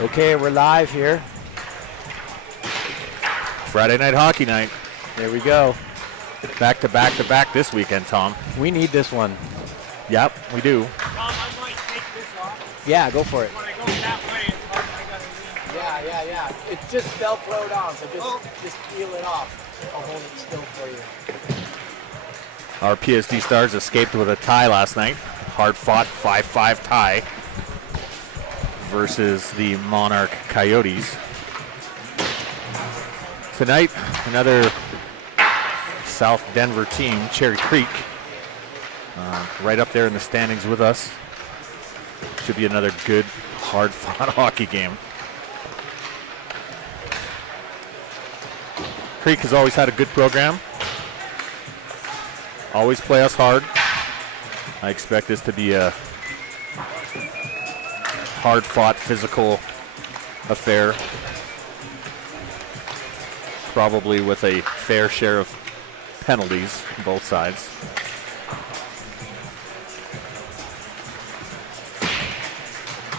Okay, we're live here. Friday night hockey night. There we go. Back to back to back this weekend, Tom. We need this one. Yep, we do. Tom, I might take this off. Yeah, go for it. When I go that way, it's hard. I gotta lean. Yeah. It's just Velcroed on, so just peel it off. I'll hold it still for you. Our PSD Stars escaped with a tie last night. Hard-fought 5-5 tie versus the Monarch Coyotes. Tonight, another South Denver team, Cherry Creek, right up there in the standings with us. Should be another good, hard-fought hockey game. Creek has always had a good program. Always play us hard. I expect this to be a hard-fought, physical affair. Probably with a fair share of penalties on both sides.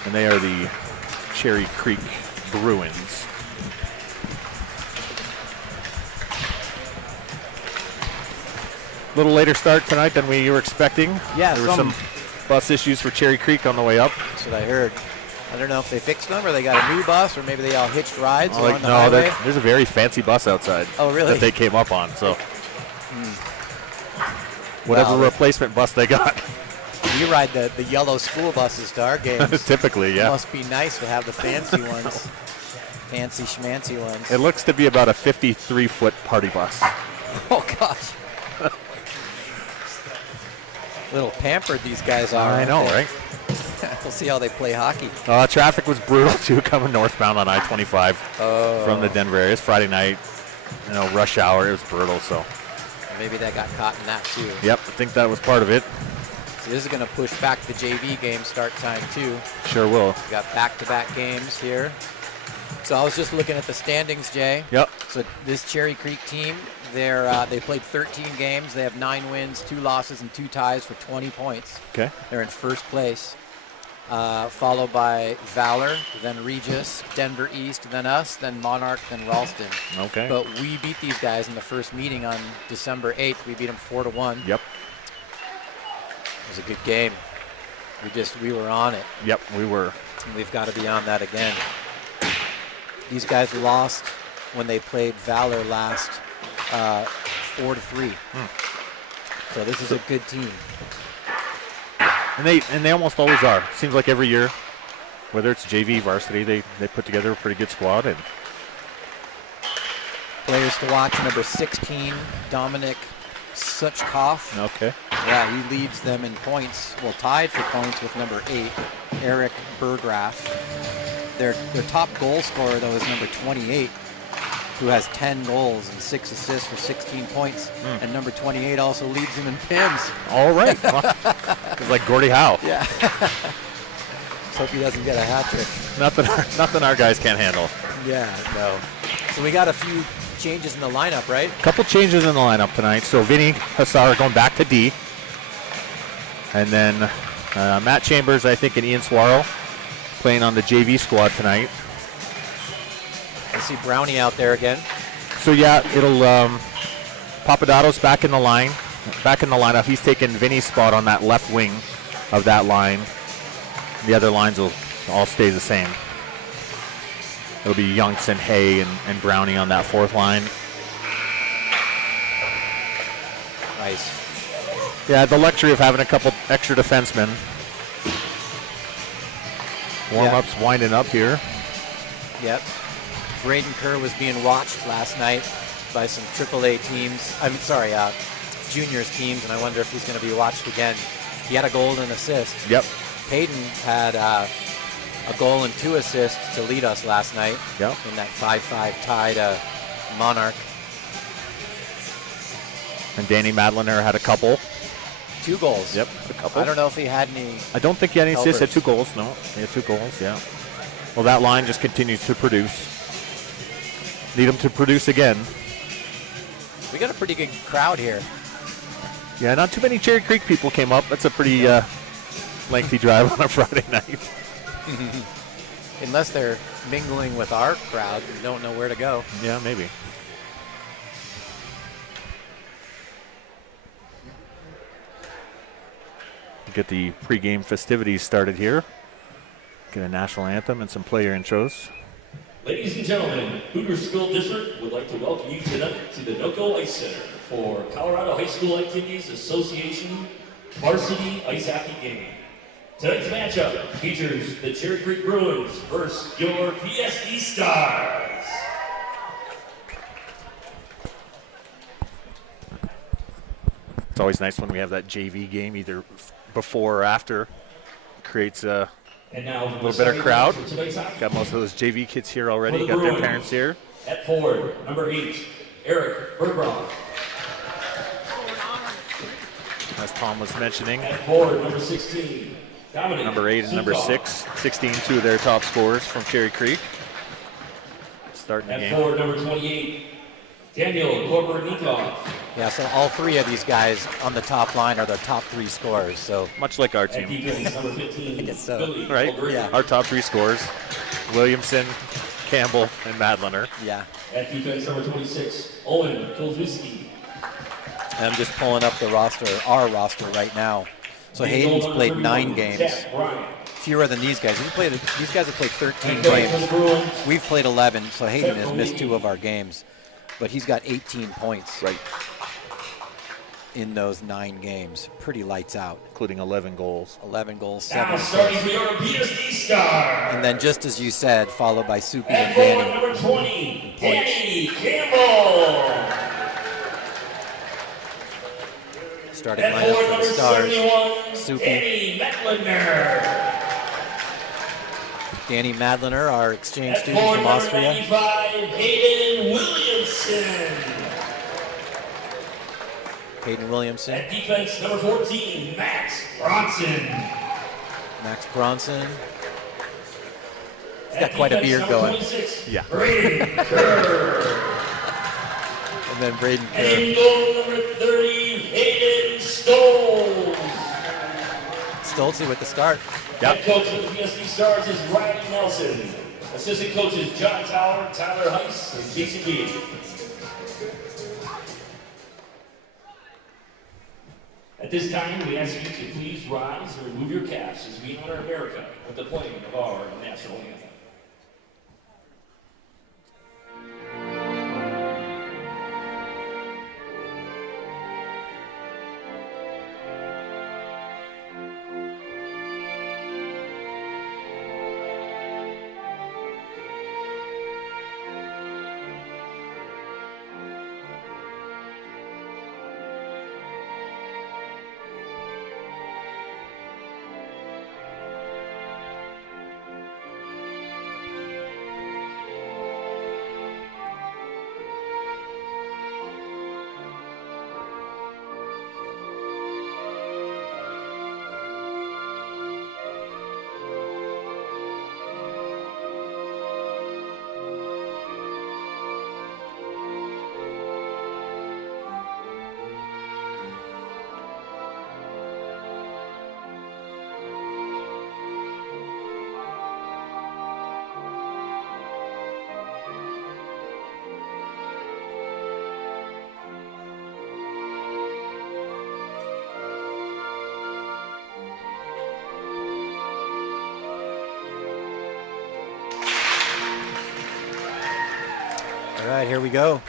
And they are the Cherry Creek Bruins. A little later start tonight than we were expecting. Yeah, there were some bus issues for Cherry Creek on the way up. That's what I heard. I don't know if they fixed them or they got a new bus or maybe they all hitched rides along the highway. There's a very fancy bus outside. Oh, really? That they came up on. So whatever replacement bus they got. We ride the yellow school buses to our games. Typically, yeah. It must be nice to have the fancy ones. Fancy schmancy ones. It looks to be about a 53-foot party bus. Oh, gosh. Little pampered these guys are. I know, right? We'll see how they play hockey. Traffic was brutal, too, coming northbound on I-25 from the Denver area. It's Friday night, rush hour. It was brutal, so. Maybe that got caught in that, too. Yep, I think that was part of it. So this is going to push back the JV game start time, too. Sure will. We got back-to-back games here. So I was just looking at the standings, Jay. Yep. So this Cherry Creek team, they played 13 games. They have 9 wins, 2 losses, and 2 ties for 20 points. Okay. They're in first place, followed by Valor, then Regis, Denver East, then us, then Monarch, then Ralston. Okay. But we beat these guys in the first meeting on December 8th. We beat them 4-1. Yep. It was a good game. We were on it. Yep, we were. And we've got to be on that again. These guys lost when they played Valor last 4-3. So this is a good team. And they almost always are. Seems like every year, whether it's JV, varsity, they put together a pretty good squad. And players to watch: number 16, Dominic Suchkoff. okay. Yeah, he leads them in points. Well, tied for points with number 8, Eric Burgraff. Their top goal scorer, though, is number 28, who has 10 goals and 6 assists for 16 points. And number 28 also leads them in pins. All right. It's like Gordie Howe. Yeah. Let's hope he doesn't get a hat trick. Nothing our guys can't handle. Yeah, no. So we got a few changes in the lineup, right? A couple changes in the lineup tonight. So Vinny Hassar going back to D. And then Matt Chambers, I think, and Ian Swaro playing on the JV squad tonight. I see Brownie out there again. So yeah, it'll Papadato's back in the lineup. He's taking Vinny's spot on that left wing of that line. The other lines will all stay the same. It'll be Youngson, Hay, and Brownie on that fourth line. Nice. Yeah, the luxury of having a couple extra defensemen. Warm-ups winding up here. Yep. Braden Kerr was being watched last night by some AAA teams. Juniors teams, and I wonder if he's going to be watched again. He had a goal and an assist. Yep. Payton had a goal and 2 assists to lead us last night. Yep. In that 5-5 tie to Monarch. And Danny Madliner had a couple. 2 goals. Yep, a couple. I don't know if he had any. I don't think he had any assists. He had 2 goals. No, he had 2 goals, yeah. Well, that line just continues to produce. Need them to produce again. We got a pretty good crowd here. Yeah, not too many Cherry Creek people came up. That's a pretty lengthy drive on a Friday night. Unless they're mingling with our crowd and don't know where to go. Yeah, maybe. Get the pregame festivities started here. Get a national anthem and some player intros. Ladies and gentlemen, Hooters School District would like to welcome you tonight to the NOCO Ice Center for Colorado High School Activities Association Varsity Ice Hockey Game. Tonight's matchup features the Cherry Creek Bruins versus your PSD Stars. It's always nice when we have that JV game either before or after. Creates a And now little better crowd. for tonight's hockey. Got most of those JV kids here already. For the Got their Bruins. parents here. At forward, number 8, Eric Bergeron. As Tom was mentioning, At forward, number 16, Dominic number 8 and number Sukov. 6, 16, two of their top scorers from Cherry Creek. Starting the At game. forward, number 28, Daniel Korbornikov. Yeah, so all three of these guys on the top line are the top 3 scorers. So Much like our At team, defense, number 15, guess so. Billy right? O'Grady. Yeah. Our top 3 scorers, Williamson, Campbell, and Madlener. yeah, At defense, number 26, Owen Kulzwiski. I'm just pulling up the roster, our roster right now. So Hayden's played 9 games, Jack Bryant. fewer than these guys. These guys have played 13 At defense, games. for the Bruins, We've played 11, so Hayden has missed 2 of our games, but he's got 18 points Right. in those 9 games. Pretty lights out. Including 11 goals. 11 goals, now 7 starting assists. for your PSD Star. And then just as you said, followed by Soupy At and forward, Danny. number 20, Danny Campbell. Starting At lineup forward, for number the Stars. 71, Soupy. Danny Mettlinger. Danny Madlener, our exchange At student forward, from number Austria. 95, Hayden Williamson. Hayden Williamson, At defense, number 14, Max Bronson. Max Bronson. At got quite a defense, beard number going. 26, Yeah. Braden Kerr. And then Braden And Kerr. in goal, number 30, Hayden Stoll. Stoltzy with the start. Yep. Head coach of the PSD Stars is Riley Nelson. Assistant coaches John Tower, Tyler Heiss, and Casey Beatty. At this time, we ask you to please rise and remove your caps as we honor America with the playing of our national anthem. All right, here we go.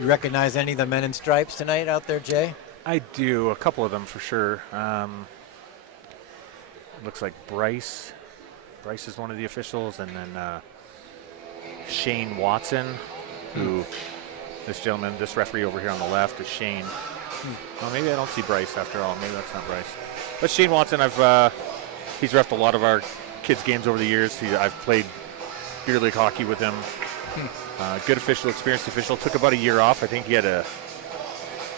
You recognize any of the men in stripes tonight out there, Jay? I do, a couple of them for sure. Looks like Bryce. Bryce is one of the officials, and then Shane Watson, who this gentleman, this referee over here on the left is Shane. Oh, maybe I don't see Bryce after all. Maybe that's not Bryce. But Shane Watson, he's refed a lot of our kids' games over the years. I've played beer league hockey with him. Good official, experienced official. Took about a year off. I think he had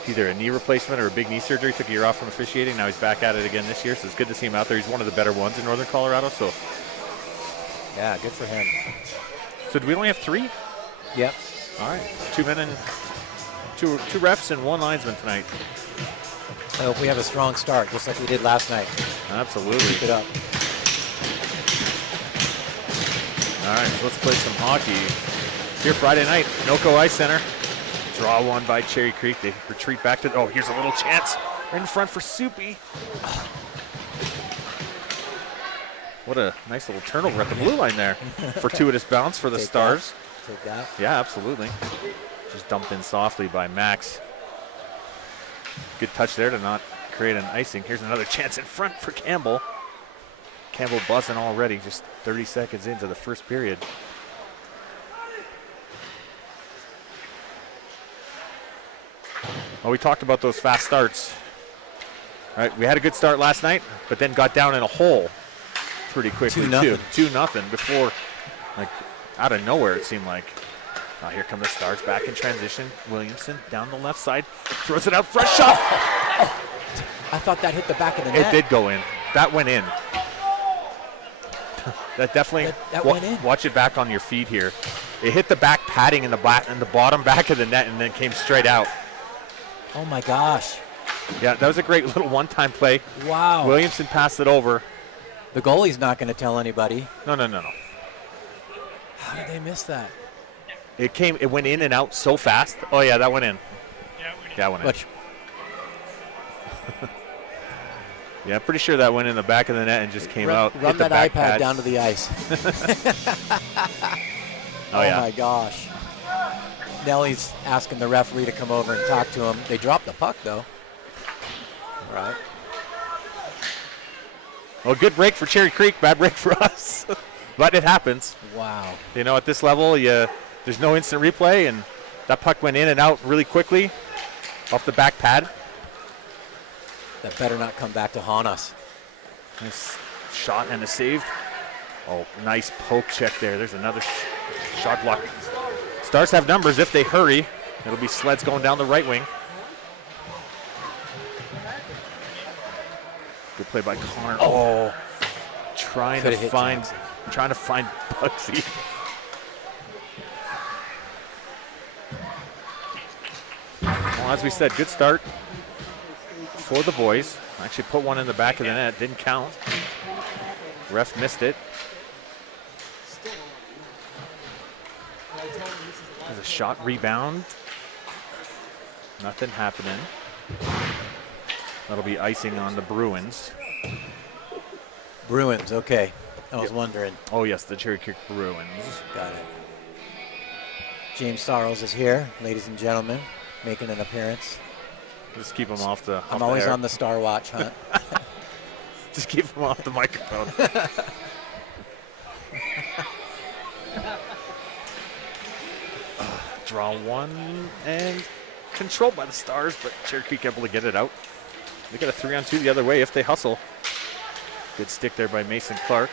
either a knee replacement or a big knee surgery. Took a year off from officiating. Now he's back at it again this year, so it's good to see him out there. He's one of the better ones in Northern Colorado. So, Yeah, good for him. so do we only have 3? Yep. All right, 2 men and two refs and 1 linesman tonight. I hope we have a strong start, just like we did last night. Absolutely. Keep it up. All right, so let's play some hockey. Here Friday night, Noco Ice Center. Draw one by Cherry Creek. They retreat back to, oh, here's a little chance. Right in front for Soupy. What a nice little turnover at the blue line there. Fortuitous bounce for the Take Stars. that. Take that. Yeah, absolutely. Just dumped in softly by Max. Good touch there to not create an icing. Here's another chance in front for Campbell. Campbell buzzing already, just 30 seconds into the first period. Well, we talked about those fast starts. Right, we had a good start last night, but then got down in a hole pretty quickly, 2-0. 2-0 before, like, out of nowhere it seemed like. Now here come the Stars back in transition. Williamson down the left side, throws it out front, shot. I thought that hit the back of the net. It did go in. That went in. That definitely. That went in. Watch it back on your feed here. It hit the back padding in the bottom back of the net and then came straight out. Oh my gosh. Yeah, that was a great little one-time play. Wow. Williamson passed it over. The goalie's not going to tell anybody. No. How did they miss that? It went in and out so fast. Oh yeah, that went in. Yeah, it went in. Which, Yeah, pretty sure that went in the back of the net and just came out. run hit the that back iPad pad. down to the ice. Oh yeah. My gosh. Nellie's asking the referee to come over and talk to him. They dropped the puck, though. Right. Well, good break for Cherry Creek, bad break for us. But it happens. Wow. You know, at this level, there's no instant replay, and that puck went in and out really quickly off the back pad. That better not come back to haunt us. Nice shot and a save. Oh, nice poke check there. There's another shot block. Stars have numbers if they hurry. It'll be Sleds going down the right wing. Good play by Connor. Oh, trying to find Bugsy. Well, as we said, good start for the boys. Actually put one in the back of the net, didn't count. Ref missed it. There's a shot rebound. Nothing happening. That'll be icing on the Bruins. Bruins, okay. I was wondering. Oh yes, the Cherry Creek Bruins. Got it. James Sarles is here, ladies and gentlemen, making an appearance. Just keep him off the. I'm always on the Star Watch hunt. Just keep him off the microphone. Draw one and controlled by the Stars, but Cherry Creek able to get it out. They got a 3-on-2 the other way if they hustle. Good stick there by Mason Clark.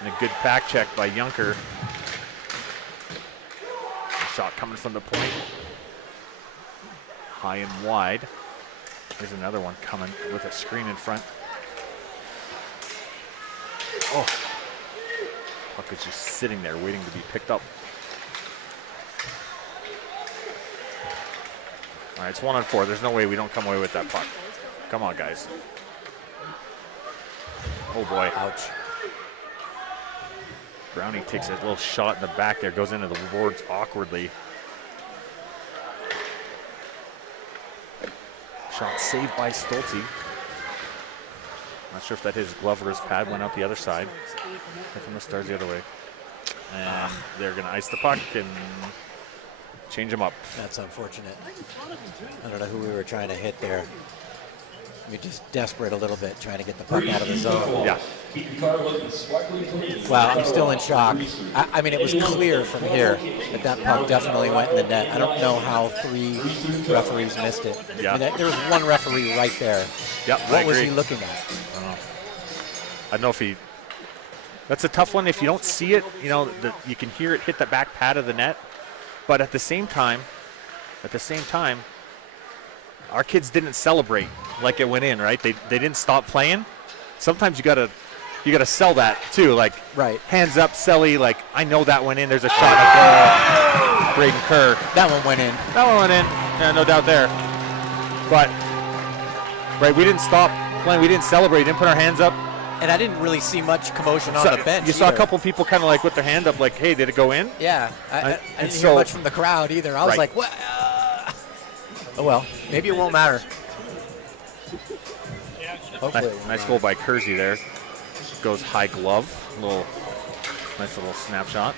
And a good back check by Junker. Shot coming from the point. High and wide. There's another one coming with a screen in front. Oh. Puck is just sitting there waiting to be picked up. All right, it's 1-on-4. There's no way we don't come away with that puck. Come on, guys. Oh, boy. Ouch. Brownie takes a little shot in the back there, goes into the boards awkwardly. Shot saved by Stolte. Not sure if that his glove or his pad went out the other side. Here from the Stars the other way. And they're going to ice the puck and change them up. That's unfortunate. I don't know who we were trying to hit there. We're just desperate a little bit, trying to get the puck out of the zone. Yeah. Wow, I'm still in shock. I mean, it was clear from here that that puck definitely went in the net. I don't know how 3 referees missed it. Yeah. I mean, there was one referee right there. Yep, What was he looking at? I don't know if he. That's a tough one. If you don't see it, you know, you can hear it hit the back pad of the net. But at the same time, our kids didn't celebrate like it went in, right? They didn't stop playing. Sometimes you gotta sell that too, like Right. hands up, Selly. Like I know that went in. There's a shot at Braden Kerr. That one went in. That one went in. Yeah, no doubt there. But right, we didn't stop playing. We didn't celebrate. Didn't put our hands up. And I didn't really see much commotion on the bench. You saw a either. couple people kind of like with their hand up, like, "Hey, did it go in?" Yeah, I and didn't so- hear much from the crowd either. I was Right. like, what? Oh well, maybe it won't matter. Hopefully, it won't Nice matter. goal by Kersey there. Goes high glove. Nice little snapshot.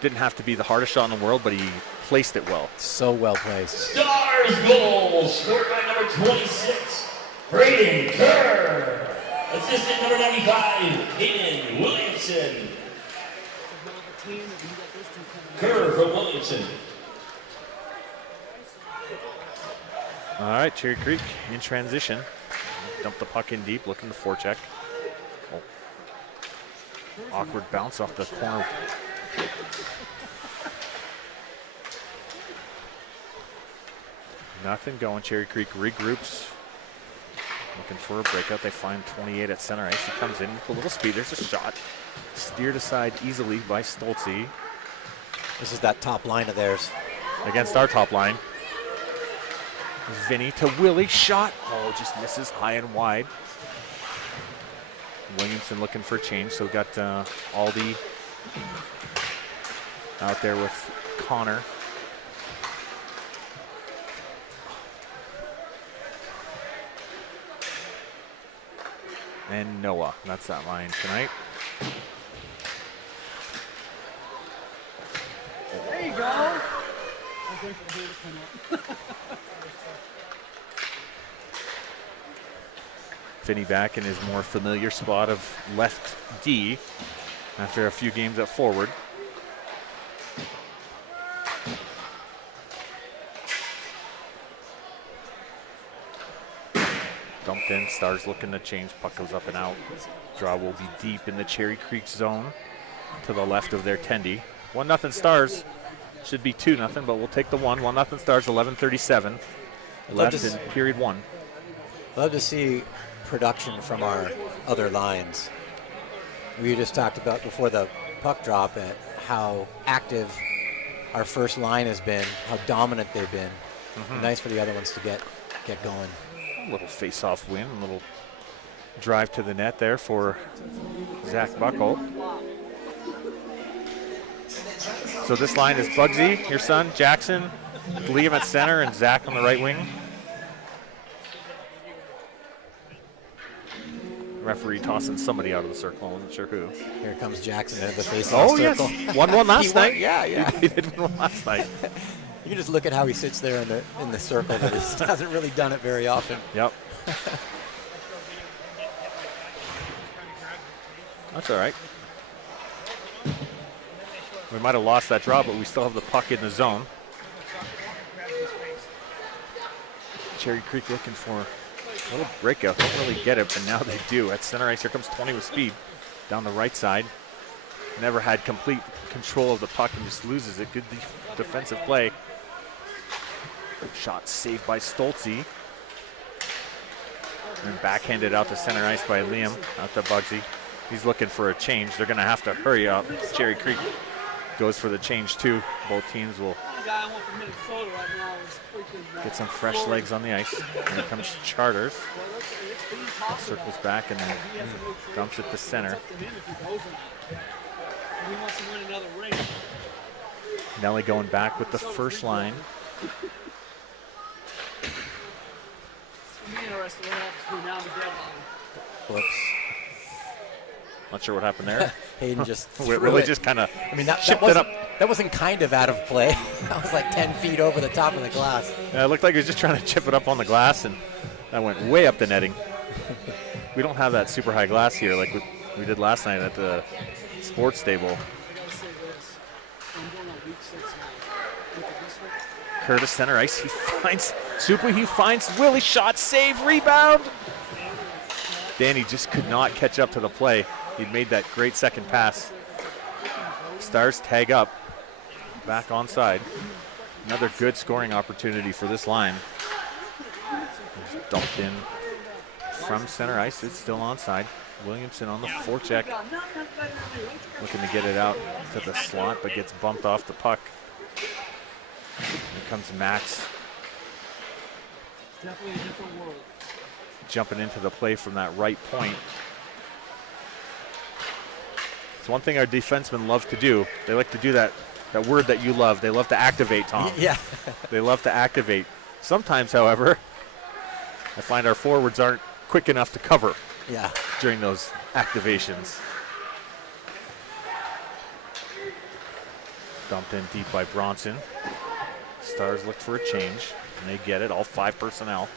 Didn't have to be the hardest shot in the world, but he placed it well. So well placed. Stars goal scored by number 26, Braden Kerr. Assistant number 95, Hayden Williamson. Kerr from Williamson. All right, Cherry Creek in transition. Dump the puck in deep, looking to forecheck. Oh. Awkward bounce off the corner. Nothing going. Cherry Creek regroups. Looking for a breakout. They find 28 at center ice. He comes in with a little speed. There's a shot. Steered aside easily by Stolze This is that top line of theirs. against our top line. Vinny to Willie. Shot. Oh, just misses high and wide. Williamson looking for a change. So we got Aldi out there with Connor. And Noah. That's that line tonight. There you go. I was waiting for the ball to come up. Vinny back in his more familiar spot of left D after a few games at forward. Dumped in, Stars looking to change, puck goes up and out. Draw will be deep in the Cherry Creek zone to the left of their tendy. 1-0 Stars, should be 2-0, but we'll take the 1-0 Stars, 11:37 left in period 1. Love to see production from our other lines. We just talked about before the puck drop at how active our first line has been, how dominant they've been. Nice for the other ones to get going. A little face-off win, a little drive to the net there for Zach Buckle. So this line is Bugsy, your son, Jackson, Liam at center, and Zach on the right wing. Referee tossing somebody out of the circle, I'm not sure who. Here comes Jackson into the face-off Oh, yes, circle. 1-1 last He won, night. yeah. He did win last night. You can just look at how he sits there in the circle, but he hasn't really done it very often. Yep. That's all right. We might have lost that draw, but we still have the puck in the zone. Cherry Creek looking for a little breakout. Don't really get it, but now they do. At center ice, here comes 20 with speed down the right side. Never had complete control of the puck and just loses it. Good defensive play. Shot saved by Stolze. And backhanded out to center ice by Liam, out to Bugsy. He's looking for a change. They're going to have to hurry up. Cherry Creek goes for the change too. Both teams will The guy I want from Minnesota right now is freaking. get some fresh legs on the ice. And here comes Charters. It's being talked Circles about. back and then He has to make sure dumps it to center. it's up to him if he goes or not. And he wants to win another ring. Nelly going back with the first line. I'm interested in what happens between now and the deadline. Whoops. Not sure what happened there. Hayden just Really threw it. just kind of I mean, that chipped it wasn't, up. that wasn't kind of out of play. That was like 10 feet over the top of the glass. It looked like he was just trying to chip it up on the glass, and that went way up the netting. We don't have that super high glass here like we did last night at the sports stable. I gotta say this. I'm going on week 6 now. Look at this one. Curtis center ice. He finds Supli. He finds Willie. Shot, save, rebound. Danny just could not catch up to the play. He'd made that great second pass. Stars tag up. Back onside. Another good scoring opportunity for this line. It's dumped in from center ice. It's still onside. Williamson on the forecheck. Looking to get it out to the slot, but gets bumped off the puck. Here comes Max. Definitely a different world. jumping into the play from that right point. It's one thing our defensemen love to do. They like to do that word that you love. They love to activate, Tom. Yeah. They love to activate. Sometimes, however, I find our forwards aren't quick enough to cover during those activations. Dumped in deep by Bronson. Stars look for a change, and they get it, all 5 personnel.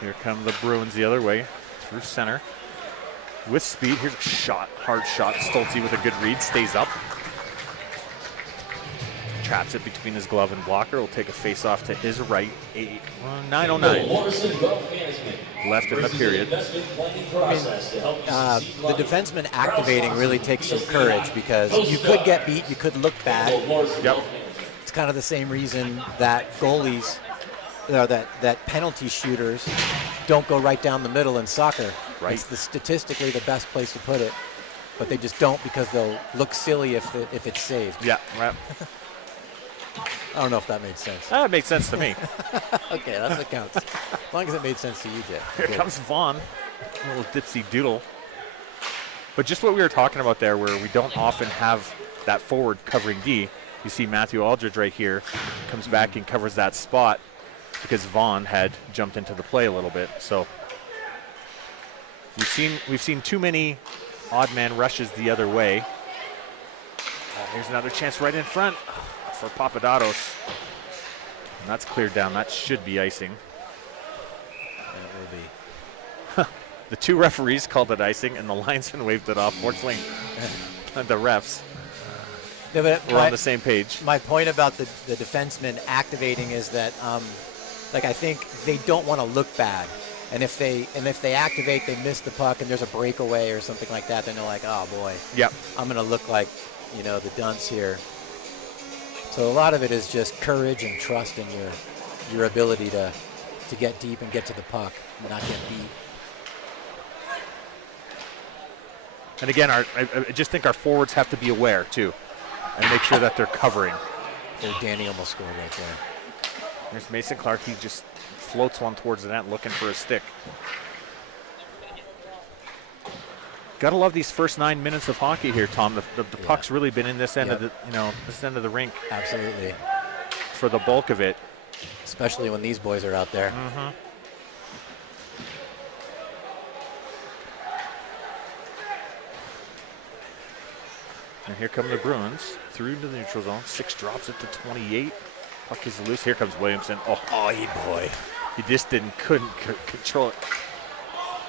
Here come the Bruins the other way, through center. With speed, here's a shot, hard shot. Stolze with a good read, stays up. Traps it between his glove and blocker. Will take a face-off to his right. 9:09 left in the period. The defenseman activating really takes some courage because you could get beat, you could look bad. Yep. It's kind of the same reason that goalies, that penalty shooters don't go right down the middle in soccer. Right. It's statistically the best place to put it, but they just don't because they'll look silly if it's saved. Yeah, right. I don't know if that made sense. That makes sense to me. Okay, that's what counts. As long as it made sense to you, Jeff. Here comes Vaughn, a little dipsy doodle. But just what we were talking about there, where we don't often have that forward covering D. You see Matthew Aldridge right here, comes back and covers that spot because Vaughn had jumped into the play a little bit. So we've seen too many odd man rushes the other way. Here's another chance right in front for Papadopoulos. And that's cleared down. That should be icing. It will be. The 2 referees called it icing, and the linesman waved it off. Fortunately, the refs were on the same page. My point about the defenseman activating is that, I think they don't want to look bad, and if they activate, they miss the puck, and there's a breakaway or something like that, then they're like, oh boy, yep, I'm going to look like, the dunce here. So a lot of it is just courage and trust in your ability to get deep and get to the puck and not get beat. And again, I just think our forwards have to be aware too, and make sure that they're covering. Oh, Danny almost scored right there. There's Mason Clark. He just floats one towards the net, looking for a stick. Gotta love these first 9 minutes of hockey here, Tom. The puck's really been in this end of this end of the rink. Absolutely. For the bulk of it. Especially when these boys are out there. Mm-hmm. And here come the Bruins through to the neutral zone. 6 drops it to 28. Puck is loose. Here comes Williamson. Oh, boy. He just couldn't control it.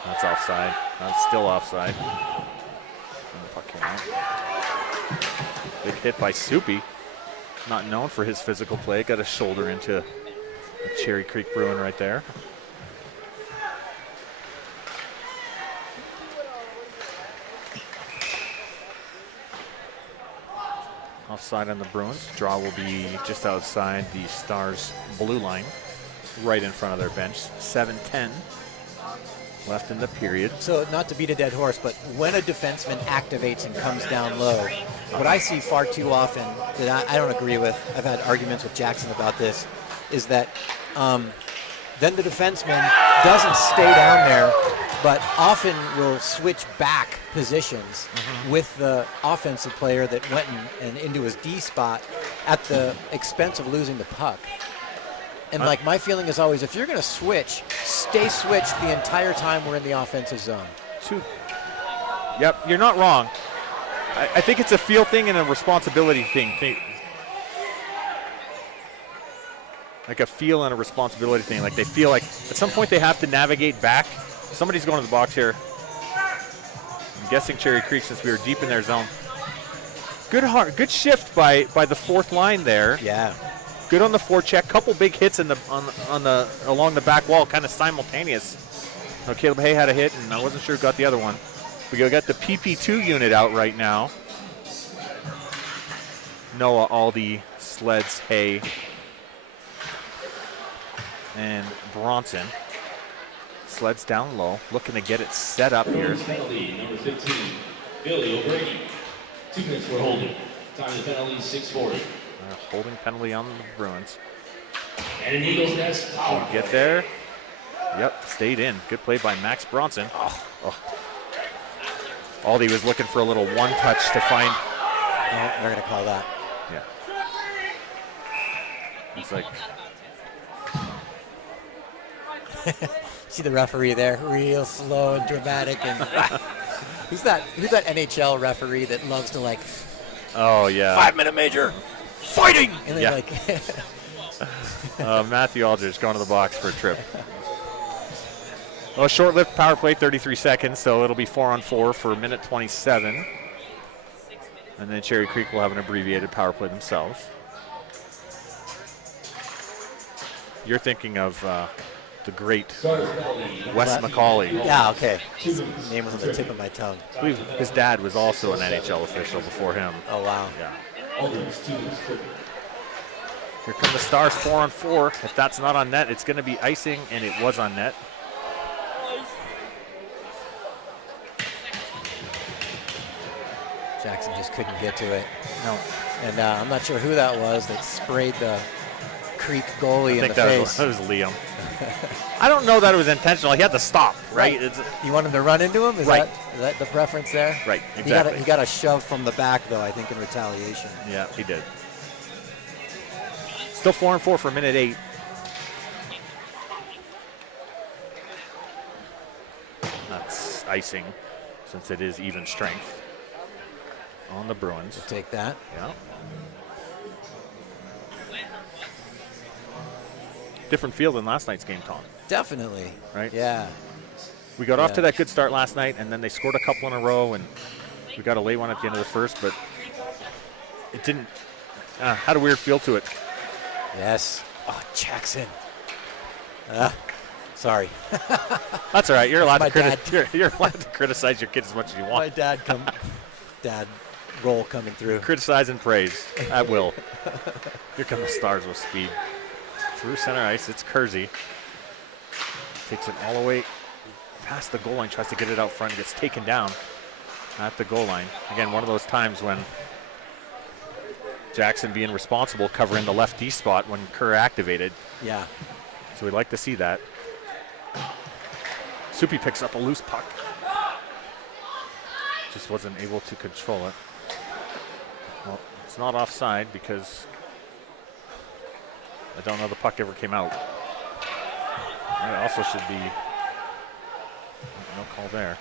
That's offside. That's still offside. And the puck came out. Big hit by Soupy. Not known for his physical play. Got a shoulder into a Cherry Creek Bruin right there. Offside on the Bruins. Draw will be just outside the Stars' blue line, right in front of their bench. 7:10 left in the period. So not to beat a dead horse, but when a defenseman activates and comes down low, what I see far too often that I don't agree with, I've had arguments with Jackson about this, is that then the defenseman doesn't stay down there, but often will switch back positions with the offensive player that went and into his D spot at the expense of losing the puck. And my feeling is always, if you're going to switch, stay switched the entire time we're in the offensive zone. Yep, you're not wrong. I think it's a feel thing and a responsibility thing. Like a feel and a responsibility thing. Like they feel like at some point they have to navigate back. Somebody's going to the box here. I'm guessing Cherry Creek, since we were deep in their zone. Good shift by the 4th line there. Yeah. Good on the forecheck. Couple big hits along the back wall, kind of simultaneous. Now Caleb Hay had a hit, and I wasn't sure who got the other one. We got the PP2 unit out right now. Noah, Aldi, Sleds, Hay, and Bronson. Sleds down low, looking to get it set up here. Penalty, number 15, Billy O'Brady. 2 minutes for holding. Time of the penalty, 6:40. Holding penalty on the Bruins. And an Eagles Nest power. Get there. Yep, stayed in. Good play by Max Bronson. Oh. Aldi was looking for a little one touch to find. No, they're going to call that. Yeah. It's like, See the referee there, real slow and dramatic. And who's that NHL referee that loves to like, oh yeah, 5-minute major, fighting, and then Yeah. like, Matthew Aldridge going to the box for a trip. Well, short-lived power play, 33 seconds, so it'll be 4-on-4 for a minute 27. And then Cherry Creek will have an abbreviated power play themselves. You're thinking of the great Wes Macaulay. yeah, okay. His name was on the tip of my tongue. I believe his dad was also an NHL official before him. Oh wow. Yeah. Here come the Stars, 4-on-4. If that's not on net, it's going to be icing, and it was on net. Jackson just couldn't get to it. No. And I'm not sure who that was that sprayed the Creek goalie in the face. That was Liam. I don't know that it was intentional. He had to stop, right? You want him to run into him? Is Right. that the preference there? Right, exactly. He got a shove from the back, though, I think, in retaliation. Yeah, he did. Still 4-on-4 for a minute 8. That's icing, since it is even strength on the Bruins. We'll take that. Yeah. Different feel than last night's game, Tom. Definitely. Right? Yeah. We got off Yeah. to that good start last night, and then they scored a couple in a row, and we got a late one at the end of the first, but it didn't. Had a weird feel to it. Yes. Oh, Jackson. Sorry. That's all right. You're allowed My you're allowed to criticize your kids as much as you My want. dad roll coming through. Criticize and praise at will. Here come the Stars with speed. Through center ice, it's Kersey. Takes it all the way past the goal line, tries to get it out front, gets taken down at the goal line. Again, one of those times when Jackson being responsible covering the left D spot when Kerr activated. Yeah. So we'd like to see that. Soupy picks up a loose puck. Just wasn't able to control it. Well, it's not offside because I don't know the puck ever came out. It also should be no call there.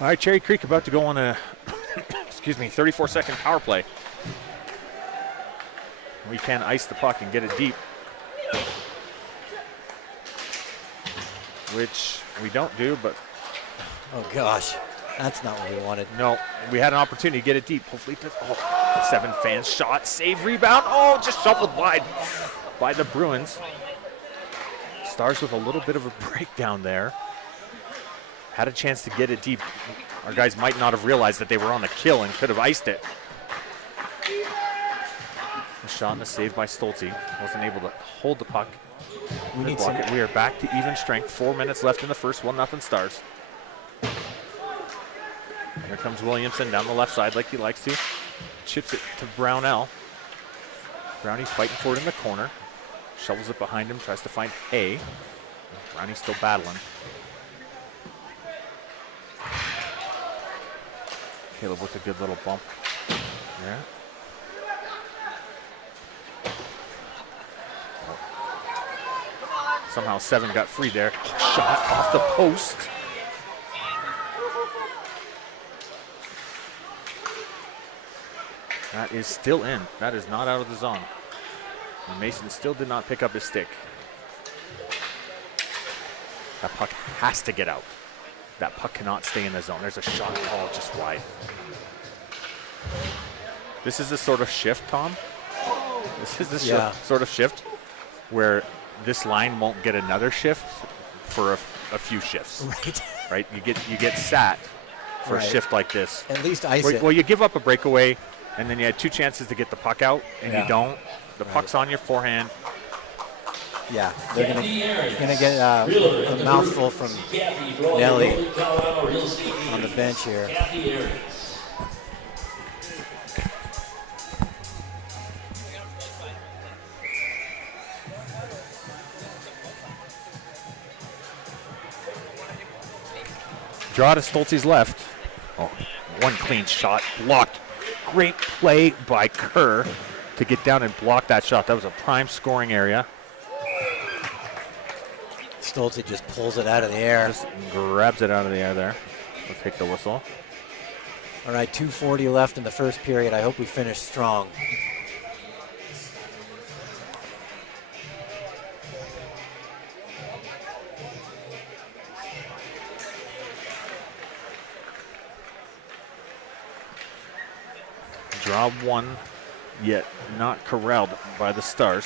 All right, Cherry Creek about to go on a 34-second power play. We can ice the puck and get it deep, which we don't do, but Oh, gosh. That's not what we wanted. no, we had an opportunity to get it deep. Hopefully, seven fans shot, save, rebound. Oh, just shuffled wide by the Bruins. Stars with a little bit of a breakdown there. Had a chance to get it deep. Our guys might not have realized that they were on the kill and could have iced it. A shot and a save by Stolte. Wasn't able to hold the puck. We need Block some. it. We are back to even strength. 4 minutes left in the first. 1-0 Stars. Here comes Williamson down the left side like he likes to. Chips it to Brownell. Brownie's fighting for it in the corner. Shovels it behind him. Tries to find Hay. Brownie's still battling. Caleb with a good little bump. Yeah. Somehow Seven got free there. Shot off the post. That is still in. That is not out of the zone. And Mason still did not pick up his stick. That puck has to get out. That puck cannot stay in the zone. There's a shot, oh, just wide. This is the sort of shift, Tom. This is the sort of shift where this line won't get another shift for a few shifts. Right. Right? You get sat for Right. a shift like this. At least ice it. Well, you give up a breakaway, and then you had 2 chances to get the puck out, and you don't. The puck's on your forehand. Yeah, they're gonna get a mouthful from Nelly on the bench here. Draw to Stolze's left. Oh, one clean shot, blocked. Great play by Kerr to get down and block that shot. That was a prime scoring area. Stolze just pulls it out of the air. Just grabs it out of the air there. We'll take the whistle. All right, 2:40 left in the first period. I hope we finish strong. Draw one, yet not corralled by the Stars.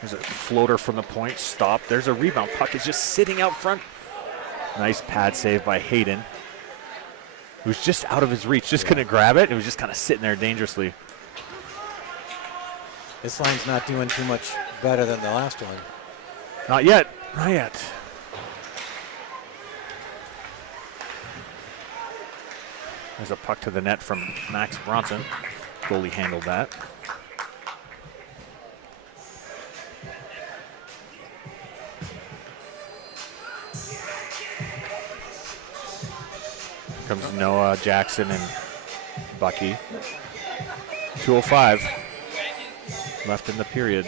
There's a floater from the point, stop. There's a rebound. Puck is just sitting out front. Nice pad save by Hayden. It was just out of his reach, just couldn't grab it. It was just kind of sitting there dangerously. This line's not doing too much better than the last one. Not yet, not yet. There's a puck to the net from Max Bronson. Goalie handled that. Comes Noah, Jackson, and Bucky. 2:05 left in the period.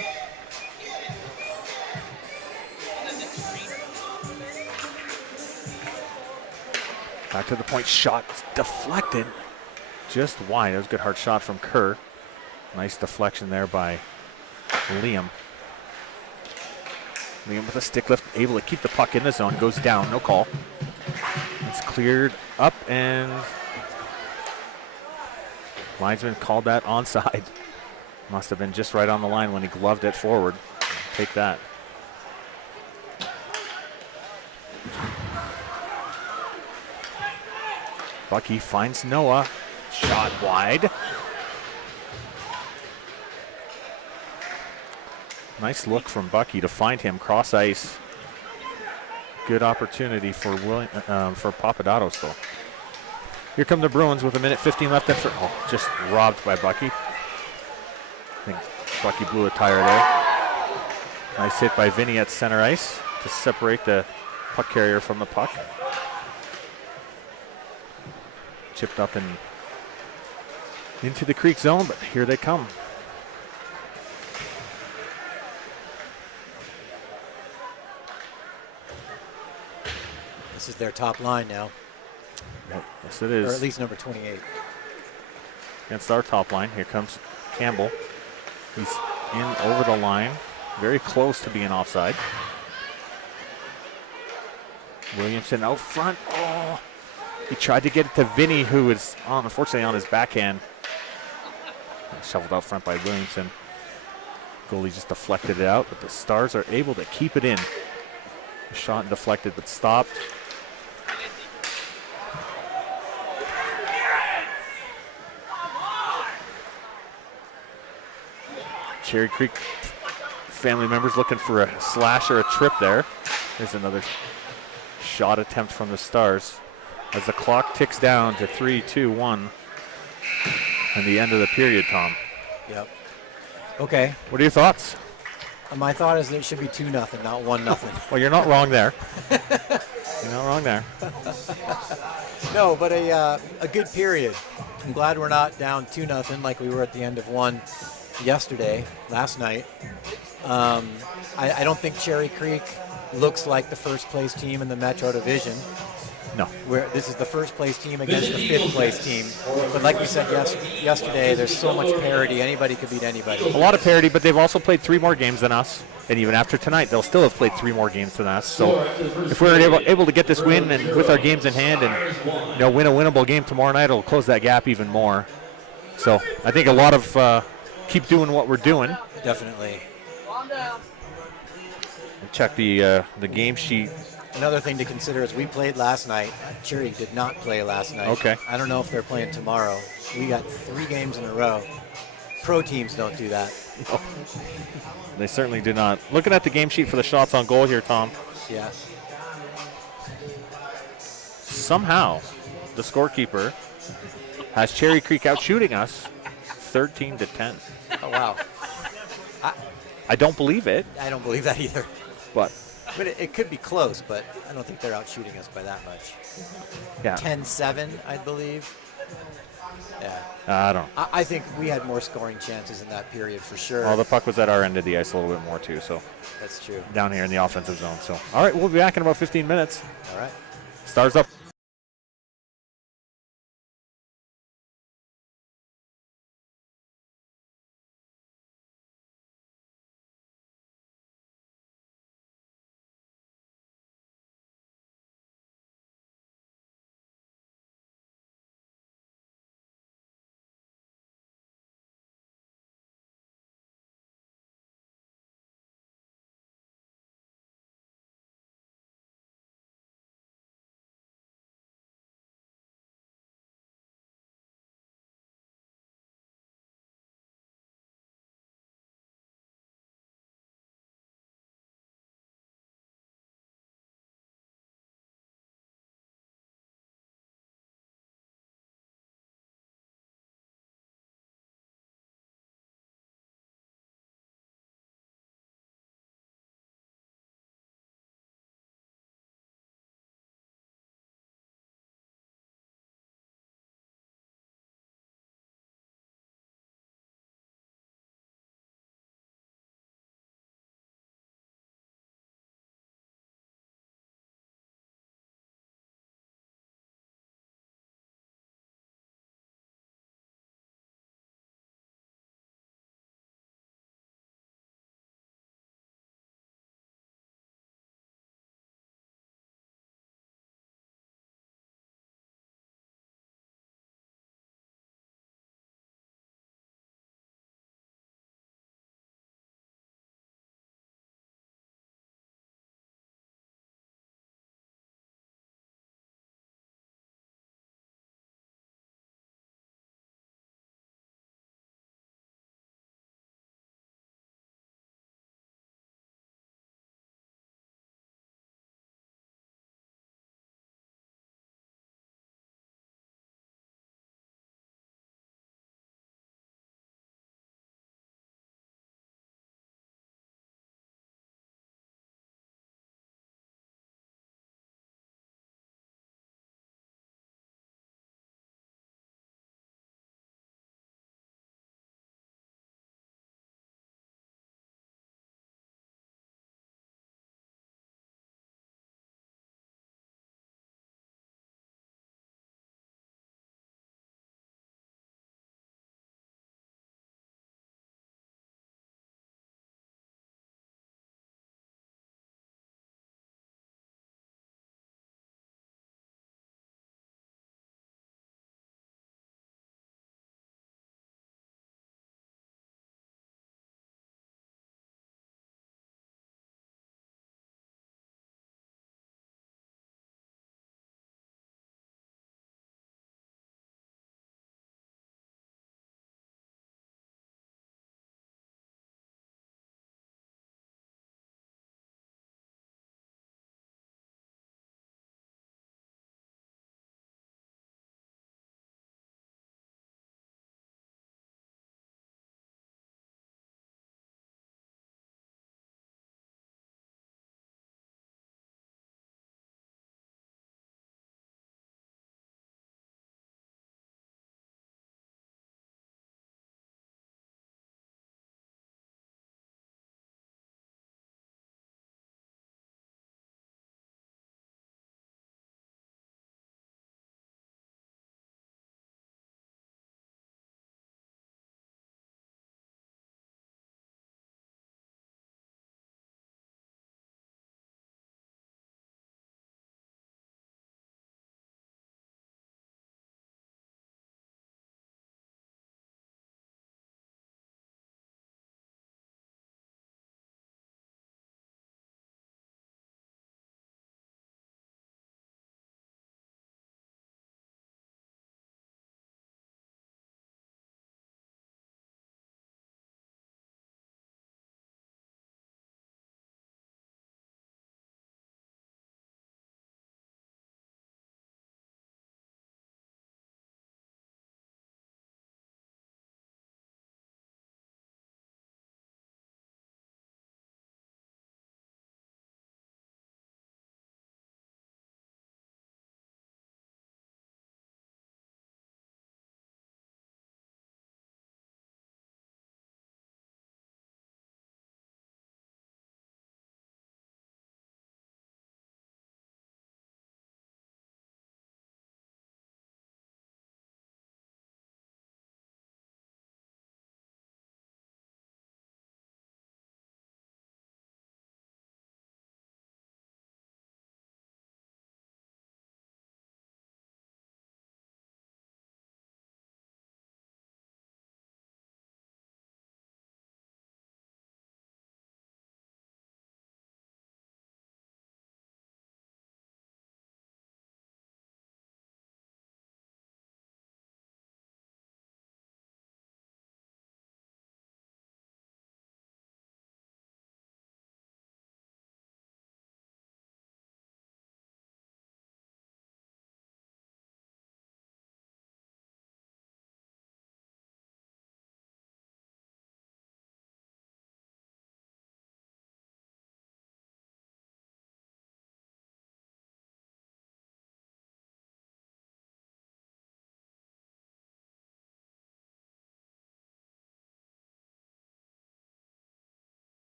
Back to the point, shot deflected just wide. That was a good hard shot from Kerr. Nice deflection there by Liam. Liam with a stick lift, able to keep the puck in the zone, goes down, no call. It's cleared up and linesman called that onside. Must have been just right on the line when he gloved it forward. Take that. Bucky finds Noah. Shot wide. Nice look from Bucky to find him cross ice. Good opportunity for Papadatos though. Here come the Bruins with 1:15 left. Just robbed by Bucky. I think Bucky blew a tire there. Nice hit by Vinny at center ice to separate the puck carrier from the puck. Chipped up and into the creek zone, but here they come. This is their top line now. Yes, it is. Or at least number 28. Against our top line. Here comes Campbell. He's in over the line. Very close to being offside. Williamson out front. Oh, he tried to get it to Vinny, who was unfortunately on his backhand. Shoveled out front by Williamson. Goalie just deflected it out, but the Stars are able to keep it in. The shot deflected, but stopped. Cherry Creek family members looking for a slash or a trip there. There's another shot attempt from the Stars as the clock ticks down to 3, 2, 1 and the end of the period, Tom. Yep. Okay. What are your thoughts? My thought is that it should be 2-0, not 1-0. Well, you're not wrong there. You're not wrong there. No, but a good period. I'm glad we're not down 2-0 like we were at the end of one last night. I don't think Cherry Creek looks like the first place team in the Metro Division. No. This is the first place team against the fifth place team. But like we said yesterday, there's so much parity. Anybody could beat anybody. A lot of parity, but they've also played 3 more games than us. And even after tonight, they'll still have played 3 more games than us. So if we're able to get this win and with our games in hand and win a winnable game tomorrow night, it'll close that gap even more. So I think a lot of keep doing what we're doing. Definitely. Check the game sheet. Another thing to consider is we played last night. Cherry did not play last night. Okay. I don't know if they're playing tomorrow. We got 3 games in a row. Pro teams don't do that. No. They certainly do not. Looking at the game sheet for the shots on goal here, Tom. Yeah. Somehow, the scorekeeper has Cherry Creek out shooting us 13-10. Oh, wow. I don't believe it. I don't believe that either. But But it could be close, but I don't think they're out shooting us by that much. Yeah. 10-7, I believe. Yeah. I don't know. I think we had more scoring chances in that period for sure. Well, the puck was at our end of the ice a little bit more too, so That's true. down here in the offensive zone. So, all right, we'll be back in about 15 minutes. All right. Stars up.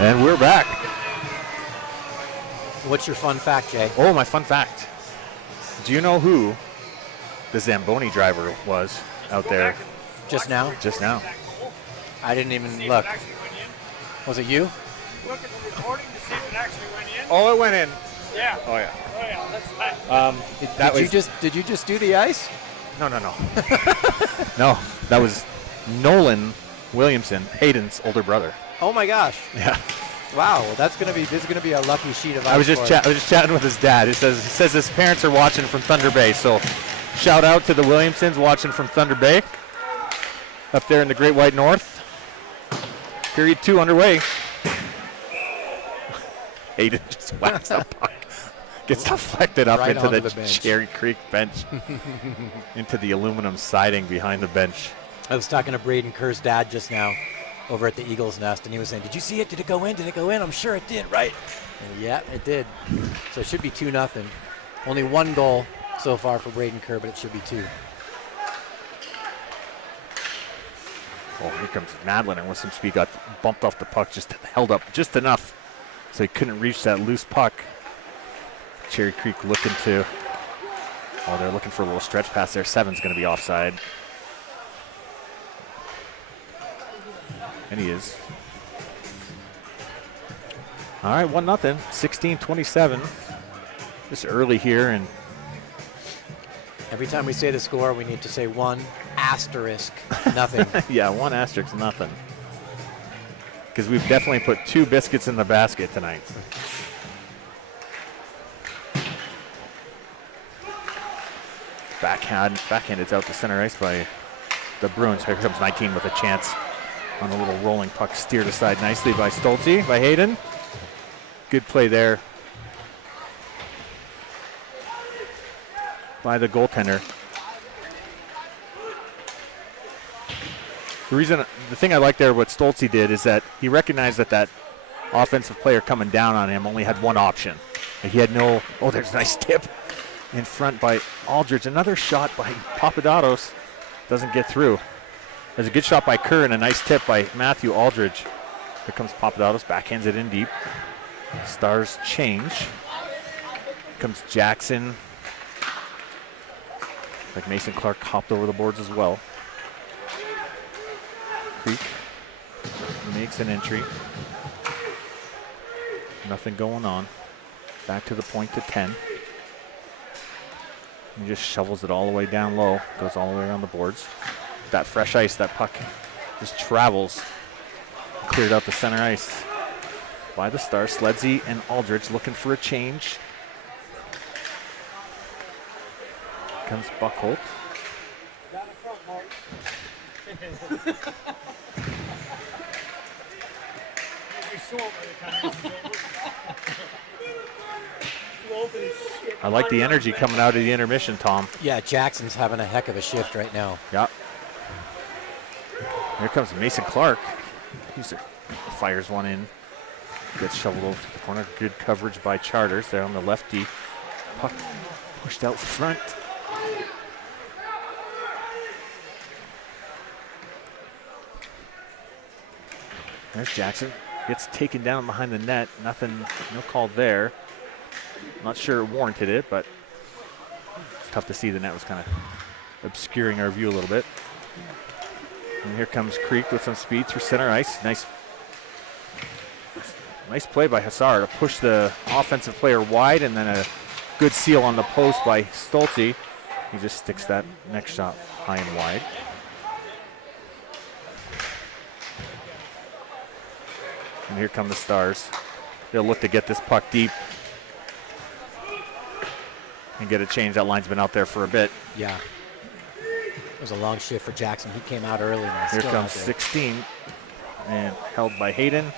And we're back. What's your fun fact, Jay? Oh, my fun fact. Do you know who the Zamboni driver was out there Just now? just now? I didn't even look. Was it you? Look at the recording to see if it actually went in. Oh, it went in. Yeah. Oh, yeah. Oh, yeah. That's nice. Did you just do the ice? No. No, that was Nolan Williamson, Hayden's older brother. Oh my gosh! Yeah. Wow, well, this is gonna be a lucky sheet of ice. I was just for him. chatting with his dad. He says his parents are watching from Thunder Bay. So, shout out to the Williamsons watching from Thunder Bay, up there in the Great White North. Period 2 underway. Hayden just whacks the puck. Gets deflected up Right into onto the the bench. Cherry Creek bench, into the aluminum siding behind the bench. I was talking to Braden Kerr's dad just now over at the Eagles Nest, and he was saying, "Did you see it? Did it go in? Did it go in? I'm sure it did, right?" And yeah, it did. So it should be 2-0. Only one goal so far for Braden Kerr, but it should be 2. Oh, here comes Madliner with some speed. Got bumped off the puck, just held up just enough so he couldn't reach that loose puck. Cherry Creek looking to, oh, they're looking for a little stretch pass there. 7's going to be offside. And he is. All right, 1-0, 16-27. Just early here, and Every time we say the score, we need to say 1 asterisk nothing. yeah, 1 asterisk, nothing. Because we've definitely put 2 biscuits in the basket tonight. Backhanded out to center ice by the Bruins. Here comes 19 with a chance on a little rolling puck, steered aside nicely by Stolze, by Hayden. Good play there by the goaltender. The thing I like there, what Stolze did, is that he recognized that offensive player coming down on him only had one option. He had no, oh, there's a nice tip in front by Aldridge. Another shot by Papadatos. Doesn't get through. There's a good shot by Kerr and a nice tip by Matthew Aldridge. Here comes Papadatos, backhands it in deep. Stars change. Here comes Jackson. Like Mason Clark hopped over the boards as well. Creek makes an entry. Nothing going on. Back to the point to 10. He just shovels it all the way down low. Goes all the way around the boards. That fresh ice, that puck just travels. Cleared out the center ice by the Stars. Sledzy and Aldridge looking for a change. Comes Buckholt. Down the front, Mark. You'll be sore by the time this is over. I like the energy coming out of the intermission, Tom. Yeah, Jackson's having a heck of a shift right now. Yeah. Here comes Mason Clark. He fires one in. Gets shoveled over to the corner. Good coverage by Charters there on the lefty. Puck pushed out front. There's Jackson. Gets taken down behind the net. Nothing, no call there. Not sure it warranted it, but it's tough to see. The net was kind of obscuring our view a little bit. And here comes Creek with some speed through center ice. Nice play by Hassar to push the offensive player wide, and then a good seal on the post by Stolze. He just sticks that next shot high and wide. And here come the Stars. They'll look to get this puck deep and get a change. That line's been out there for a bit. Yeah. It was a long shift for Jackson. He came out early. And Here still comes out there. 16 and held by Hayden.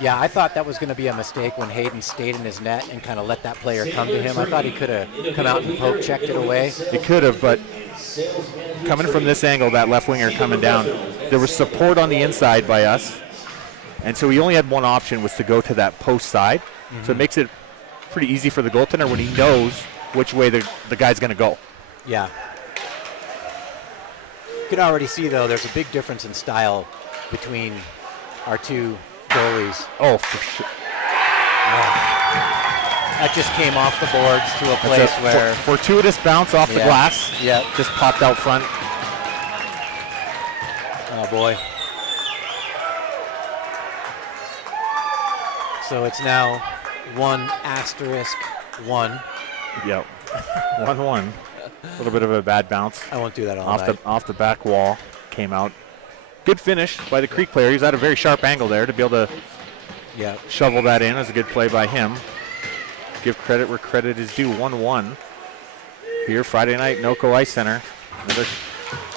Yeah, I thought that was going to be a mistake when Hayden stayed in his net and kind of let that player come to him. I thought he could have come out and poke checked it away. He could have, but coming from this angle, that left winger coming down, there was support on the inside by us, and so he only had one option, was to go to that post side. Mm-hmm. So it makes it pretty easy for the goaltender when he knows which way the guy's going to go. Yeah. You could already see, though, there's a big difference in style between our two goalies. Oh, for sure. That just came off the boards to a place That's a where. fortuitous bounce off the Yeah. glass. Yep. Just popped out front. Oh boy. So it's now 1*1. Yep. 1-1. A little bit of a bad bounce. I won't do that all night. Off the back wall. Came out. Good finish by the Creek player. He's at a very sharp angle there to be able to shovel that in. It was a good play by him. Give credit where credit is due. 1-1. Here Friday night, Noco Ice Center. Another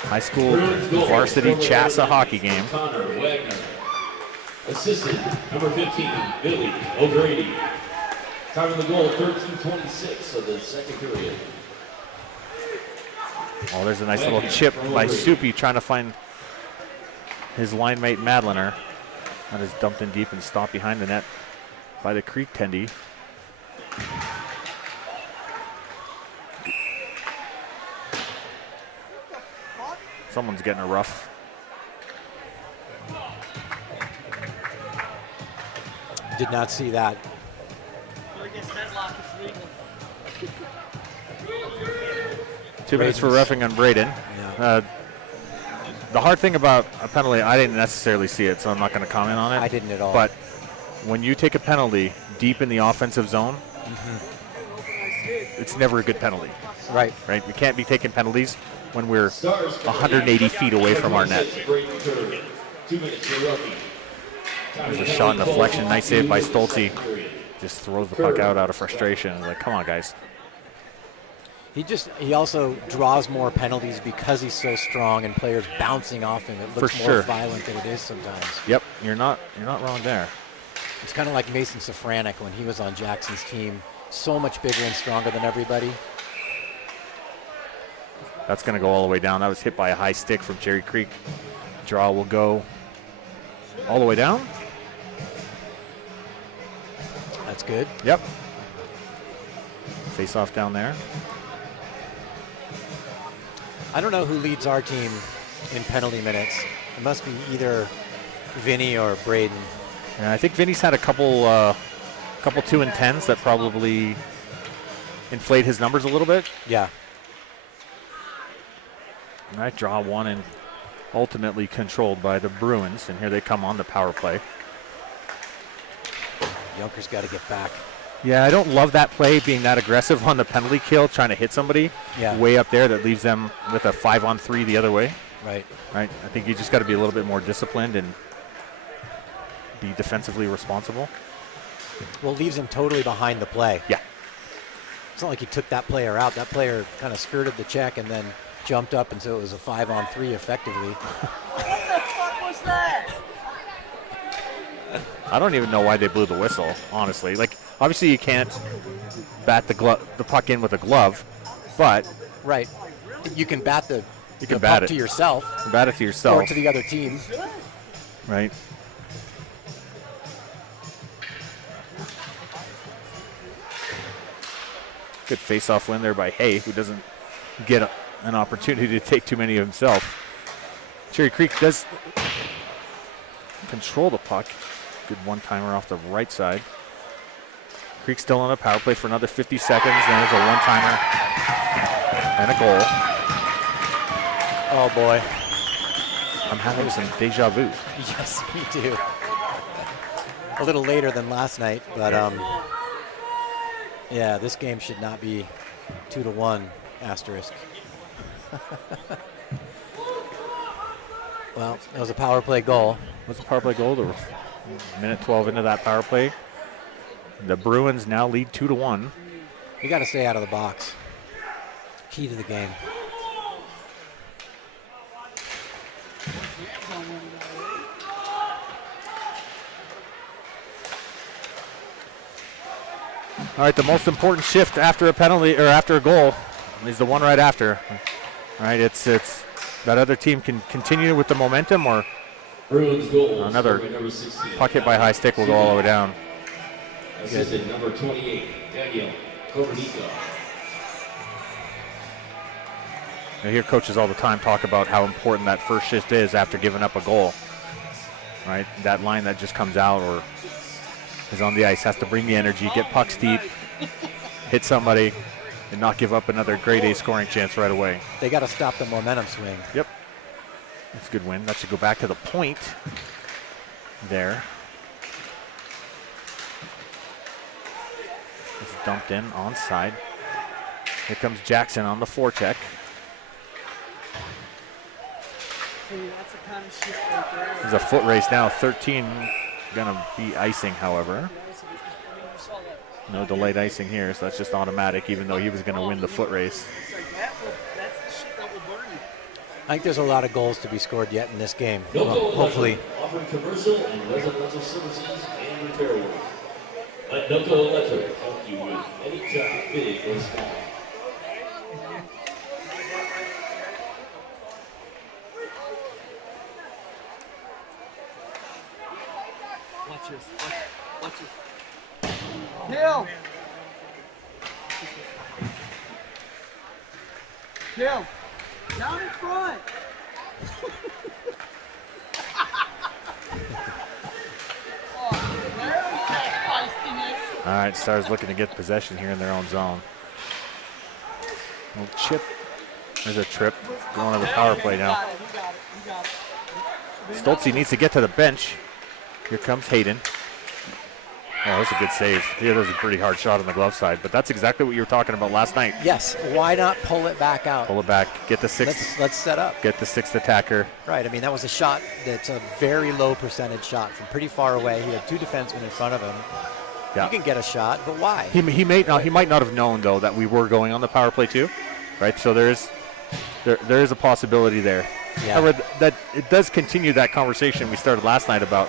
high school varsity Chassa hockey game. Connor Wagner. Assistant, number 15, Billy O'Grady. Time of the goal, 13:26 of the second period. Oh, there's a nice little chip by Soupy trying to find his line mate Madliner. That is dumped in deep and stopped behind the net by the Creek Tendy. Someone's getting a rough. Did not see that. 2 minutes for roughing on Braden. Yeah. The hard thing about a penalty, I didn't necessarily see it, so I'm not going to comment on it. I didn't at all. But when you take a penalty deep in the offensive zone, it's never a good penalty. Right. Right? We can't be taking penalties when we're 180 feet away from our net. 2 minutes for roughing. There's a shot and deflection. Nice save by Stolze. Just throws the puck out of frustration. Like, come on, guys. He also draws more penalties because he's so strong and players bouncing off him. It looks For more sure. violent than it is sometimes. Yep, you're not wrong there. It's kind of like Mason Safranek when he was on Jackson's team. So much bigger and stronger than everybody. That's going to go all the way down. That was hit by a high stick from Cherry Creek. Draw will go all the way down. That's good. Yep. Face off down there. I don't know who leads our team in penalty minutes. It must be either Vinny or Braden. And I think Vinny's had a couple 2 and 10s that probably inflate his numbers a little bit. Yeah. All right, draw one and ultimately controlled by the Bruins. And here they come on the power play. Younker's got to get back. Yeah, I don't love that play being that aggressive on the penalty kill, trying to hit somebody way up there. That leaves them with a 5-on-3 the other way. Right. Right. I think you just got to be a little bit more disciplined and be defensively responsible. Well, it leaves him totally behind the play. Yeah. It's not like he took that player out. That player kind of skirted the check and then jumped up, and so it was a 5-on-3 effectively. What the fuck was that? I don't even know why they blew the whistle, honestly. Like, obviously you can't bat the puck in with a glove, but Right. You can bat the bat puck it to yourself bat it to yourself. or to the other team. Right. Good face-off win there by Hay, who doesn't get an opportunity to take too many of himself. Cherry Creek does control the puck. Good one-timer off the right side. Creek still on a power play for another 50 seconds. There's a one-timer and a goal. Oh, boy. I'm having some deja vu. Yes, me too. A little later than last night, but yeah, this game should not be 2-1 asterisk. Well, that was a power play goal. What's the power play goal? There was minute 12 into that power play. The Bruins now lead 2-1. We got to stay out of the box. Key to the game. All right, the most important shift after a penalty or after a goal is the one right after. All right, it's that other team can continue with the momentum, or Bruins goal. another Number 16. puck hit by high stick will go all the way down. Assistant number 28, Daniel Kovernika. I hear coaches all the time talk about how important that first shift is after giving up a goal. right? That line that just comes out or is on the ice has to bring the energy, get pucks deep, hit somebody, and not give up another grade A scoring chance right away. They got to stop the momentum swing. Yep. That's a good win. That should go back to the point there. It's dumped in onside. Here comes Jackson on the forecheck. See, that's the kind of shit right there. There's a foot race now. 13 gonna be icing, however. No delayed icing here, so that's just automatic, even though he was gonna win the foot race. It's like that's the shit that will burn you. I think there's a lot of goals to be scored yet in this game. Noco Well, hopefully. offering commercial and residential services and repair work. Let Noco Electric help you with any job, big or small. Watch this. Watch this. Kill! Kill! Down in front! Oh, there's that feistiness. All right, Stars looking to get possession here in their own zone. Little chip. There's a trip going to the power play now. You got it. Stoltze needs to get to the bench. Here comes Hayden. Oh, that's a good save. Yeah, that was a pretty hard shot on the glove side, but that's exactly what you were talking about last night. Yes, why not pull it back out? Pull it back, get the sixth, Let's set up. get the sixth attacker. Right, I mean, that was a shot that's a very low percentage shot from pretty far away. He had two defensemen in front of him. Yeah. You can get a shot, but why? He might not have known though that we were going on the power play too, right? So there is a possibility there. Yeah. However, that it does continue that conversation we started last night about,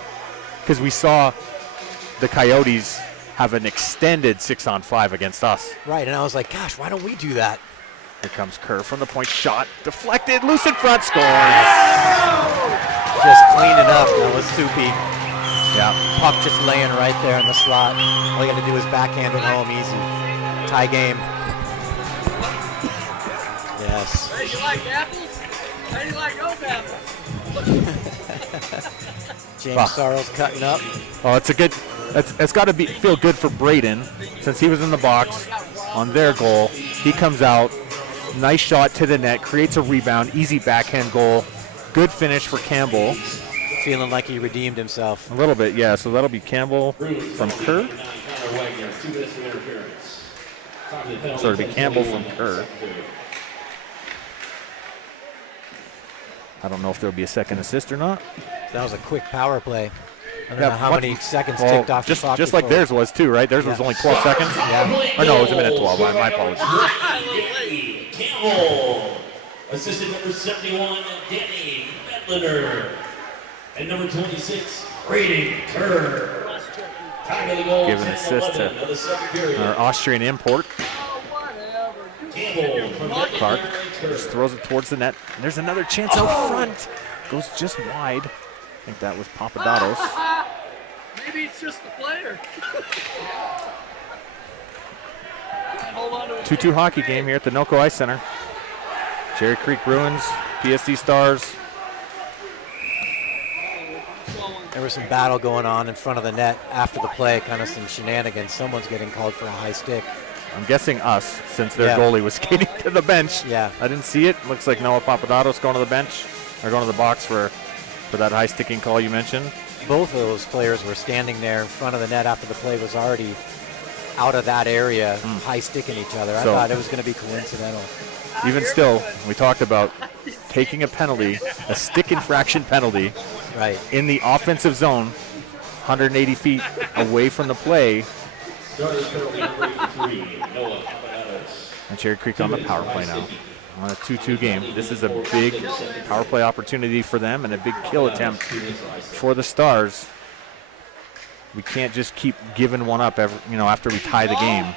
because we saw the Coyotes have an extended 6-on-5 against us. Right, and I was like, gosh, why don't we do that? Here comes Kerr from the point, shot deflected, loose in front, scores. Just cleaning up. That was Soupy. Yeah. Puck just laying right there in the slot. All you got to do is backhand it home easy. Tie game. Yes. Hey, you like apples? How do you like those apples? James Sarles cutting up. Oh, it's got to feel good for Braden, since he was in the box on their goal. He comes out, nice shot to the net, creates a rebound, easy backhand goal, good finish for Campbell. Feeling like he redeemed himself. A little bit, yeah. So that'll be Campbell from Kerr. So it'll be Campbell from Kerr. I don't know if there'll be a second assist or not. That was a quick power play. I don't Yeah, know how what- many seconds Well, ticked off the clock just like before. theirs was too, right? Theirs was Yeah. only 12 seconds. Yeah. Or no, it was a minute 12. My apologies. Campbell. Assistant number 71, Danny Medliner. And number 26, Braden Kerr. Time of the goal, Give an 10-11 assist to of the second period. our Austrian import. Campbell from Clark Medliner, just throws it towards the net. And there's another chance out front. Goes just wide. I think that was Papadatos. Maybe it's just the player. Hold on to it. 2-2 hockey game here at the Noco Ice Center. Cherry Creek Bruins, PSD Stars. There was some battle going on in front of the net after the play, kind of some shenanigans. Someone's getting called for a high stick. I'm guessing us, since their Yeah. goalie was skating to the bench. Yeah. I didn't see it. Looks like Noah Papadatos going to the bench, or going to the box for that high sticking call you mentioned. Both of those players were standing there in front of the net after the play was already out of that area, high sticking each other. I So- thought it was going to be coincidental. Even still, we talked about taking a penalty, a stick infraction penalty, Right. in the offensive zone, 180 feet away from the play, Starters currently number 83, Noah Papadatos. and Cherry Creek on the power play now. On a 2-2 game. This is a big power play opportunity for them and a big kill attempt for the Stars. We can't just keep giving one up after we tie the game.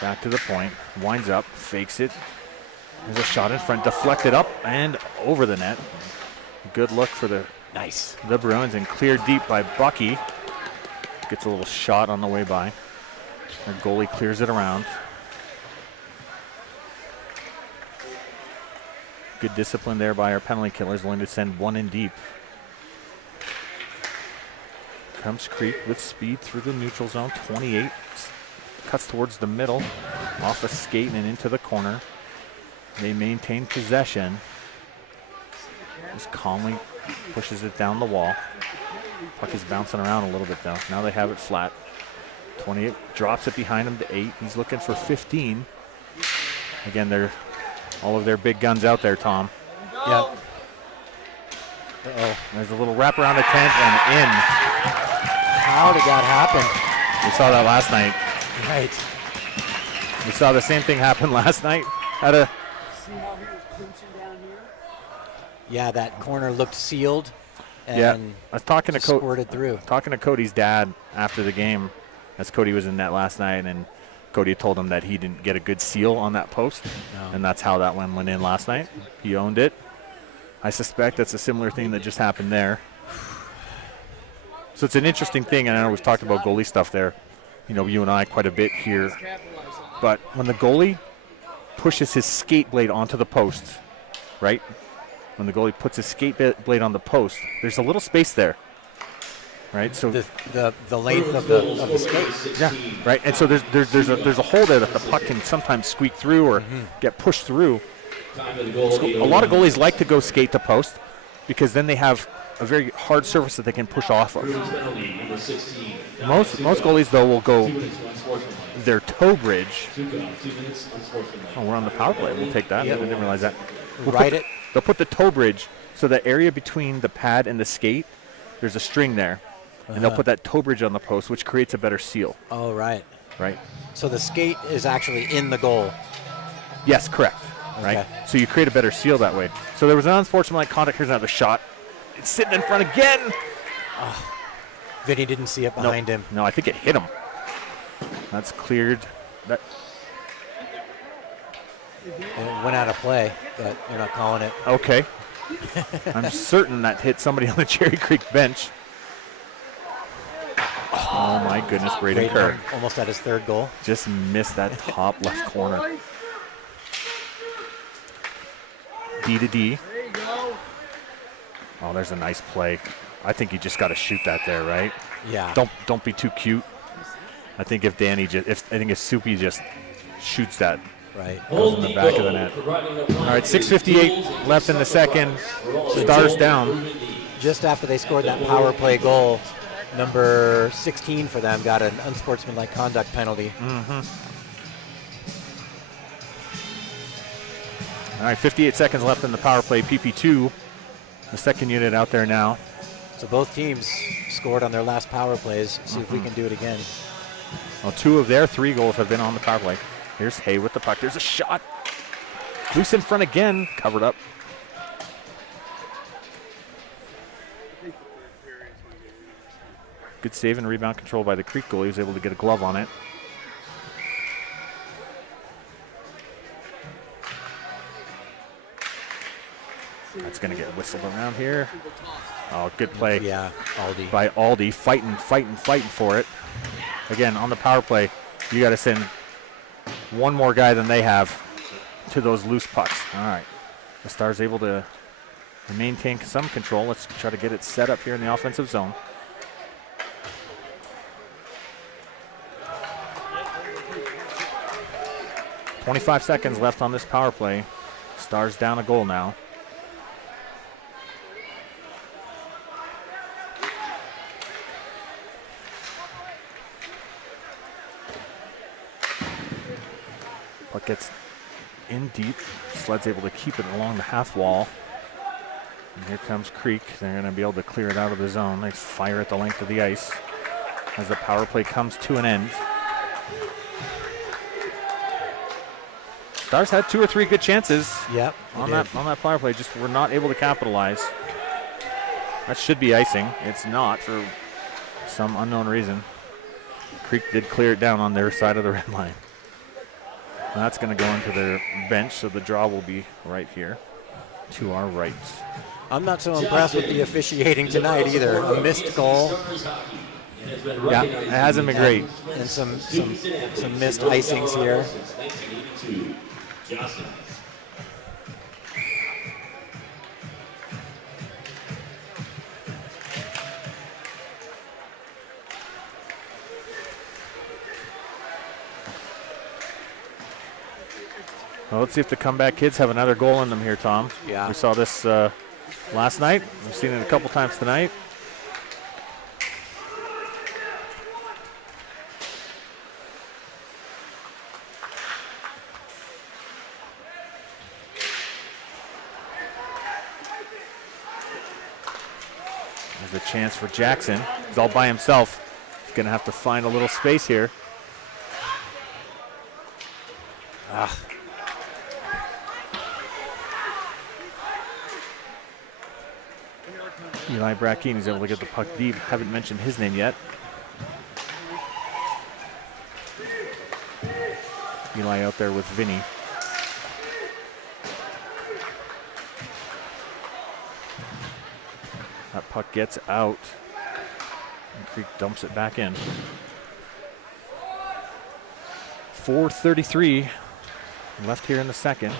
Back to the point, winds up, fakes it. There's a shot in front, deflected up and over the net. Good look for the Bruins, and cleared deep by Bucky. Gets a little shot on the way by. Our goalie clears it around. Good discipline there by our penalty killers, willing to send one in deep. Comes Creek with speed through the neutral zone. 28 cuts towards the middle, off a skate and into the corner. They maintain possession. Just calmly pushes it down the wall. Puck is bouncing around a little bit though. Now they have it flat. 28 drops it behind him to 8. He's looking for 15. Again, they're all of their big guns out there, Tom. Yep. There's a little wrap around the tent and in. How did that happen? We saw that last night. Right. We saw the same thing happen last night. Had a See how he was pinching down here? Yeah, that corner looked sealed. And yeah. I was talking to squirted through. Talking to Cody's dad after the game, as Cody was in net last night, and Cody told him that he didn't get a good seal on that post, and that's how that one went in last night. He owned it. I suspect that's a similar thing that just happened there. So it's an interesting thing, and I know we've talked about goalie stuff there, you know, you and I quite a bit here. But when the goalie pushes his skate blade onto the post, right? When the goalie puts his skate blade on the post, there's a little space there, right? So the length of the skate. Yeah, right. And so there's a hole there that the puck can sometimes squeak through or get pushed through. So a lot of goalies like to go skate to post because then they have a very hard surface that they can push off of. Most goalies though will go their toe bridge. Oh, we're on the power play. We'll take that. Yep. I didn't realize that. They'll put the toe bridge, so the area between the pad and the skate, there's a string there. And they'll put that toe bridge on the post, which creates a better seal. Oh, right. Right. So the skate is actually in the goal. Yes, correct. Okay. Right. So you create a better seal that way. So there was an unsportsmanlike contact. Here's another shot. It's sitting in front again. Vinny didn't see it behind him. No, I think it hit him. That's cleared. That. It went out of play, but you're not calling it. Okay. I'm certain that hit somebody on the Cherry Creek bench. Oh my goodness, Braden Kerr. Almost at his third goal. Just missed that top left corner. D to D. There you go. Oh, there's a nice play. I think you just got to shoot that there, right? Yeah. Don't be too cute. I think if if Soupy just shoots that, right, goes in the back of the net. All right, 6:58 left in the second. Stars down. Just after they scored that power play goal, number 16 for them got an unsportsmanlike conduct penalty. All right, 58 seconds left in the power play. PP2, the second unit out there now. So both teams scored on their last power plays. See if we can do it again. Well, 2 of their 3 goals have been on the power play. Here's Hay with the puck. There's a shot. Loose in front again. Covered up. Good save and rebound control by the Creek goalie. He was able to get a glove on it. That's going to get whistled around here. Oh, good play. Yeah, Aldi. By Aldi. Fighting for it. Again, on the power play, you got to send one more guy than they have to those loose pucks. All right. The Stars able to maintain some control. Let's try to get it set up here in the offensive zone. .25 seconds left on this power play. Stars down a goal now. Puck gets in deep. Sled's able to keep it along the half wall. And here comes Creek. They're going to be able to clear it out of the zone. They fire at the length of the ice as the power play comes to an end. Stars had 2 or 3 good chances. Yep, on that power play, just were not able to capitalize. That should be icing. It's not for some unknown reason. Creek did clear it down on their side of the red line. And that's going to go into their bench, so the draw will be right here to our right. I'm not so impressed with the officiating tonight either. A missed goal. Yeah, it hasn't been great. And some missed icings here. Well, let's see if the comeback kids have another goal in them here, Tom. Yeah. We saw this last night. We've seen it a couple times tonight. There's a chance for Jackson. He's all by himself. He's going to have to find a little space here. Eli Brackeen able to get the puck deep. Haven't mentioned his name yet. Eli out there with Vinny. That puck gets out. And Creek dumps it back in. 4:33 left here in the second.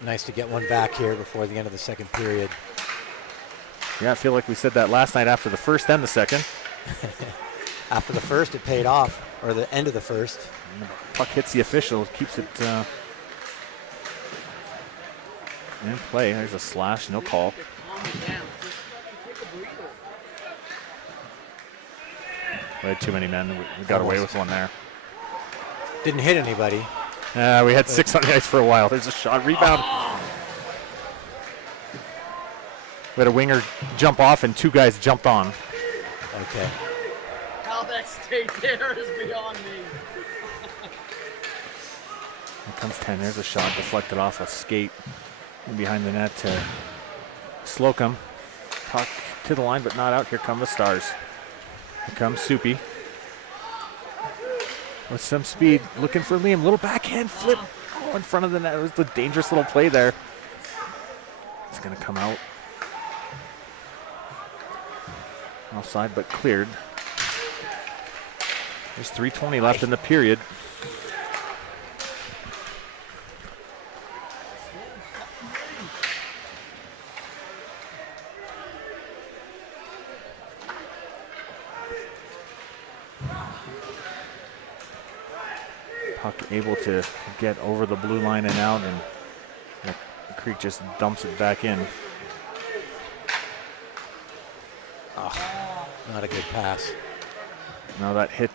Nice to get one back here before the end of the second period. Yeah, I feel like we said that last night after the first and the second. After the first, it paid off, or the end of the first. Puck hits the official, keeps it in play. There's a slash, no call. We had too many men. We got away with one there. Didn't hit anybody. We had 6 on the ice for a while. There's a shot, rebound. We had a winger jump off and 2 guys jumped on. Okay. How that stayed there is beyond me. Here comes 10. There's a shot deflected off a skate behind the net to Slocum. Puck to the line, but not out. Here come the Stars. Here comes Soupy. With some speed, looking for Liam. Little backhand flip in front of the net. It was the dangerous little play there. It's going to come out. Offside, but cleared. There's 3:20 left in the period. Puck able to get over the blue line and out, and the Creek just dumps it back in. Not a good pass. Now that hit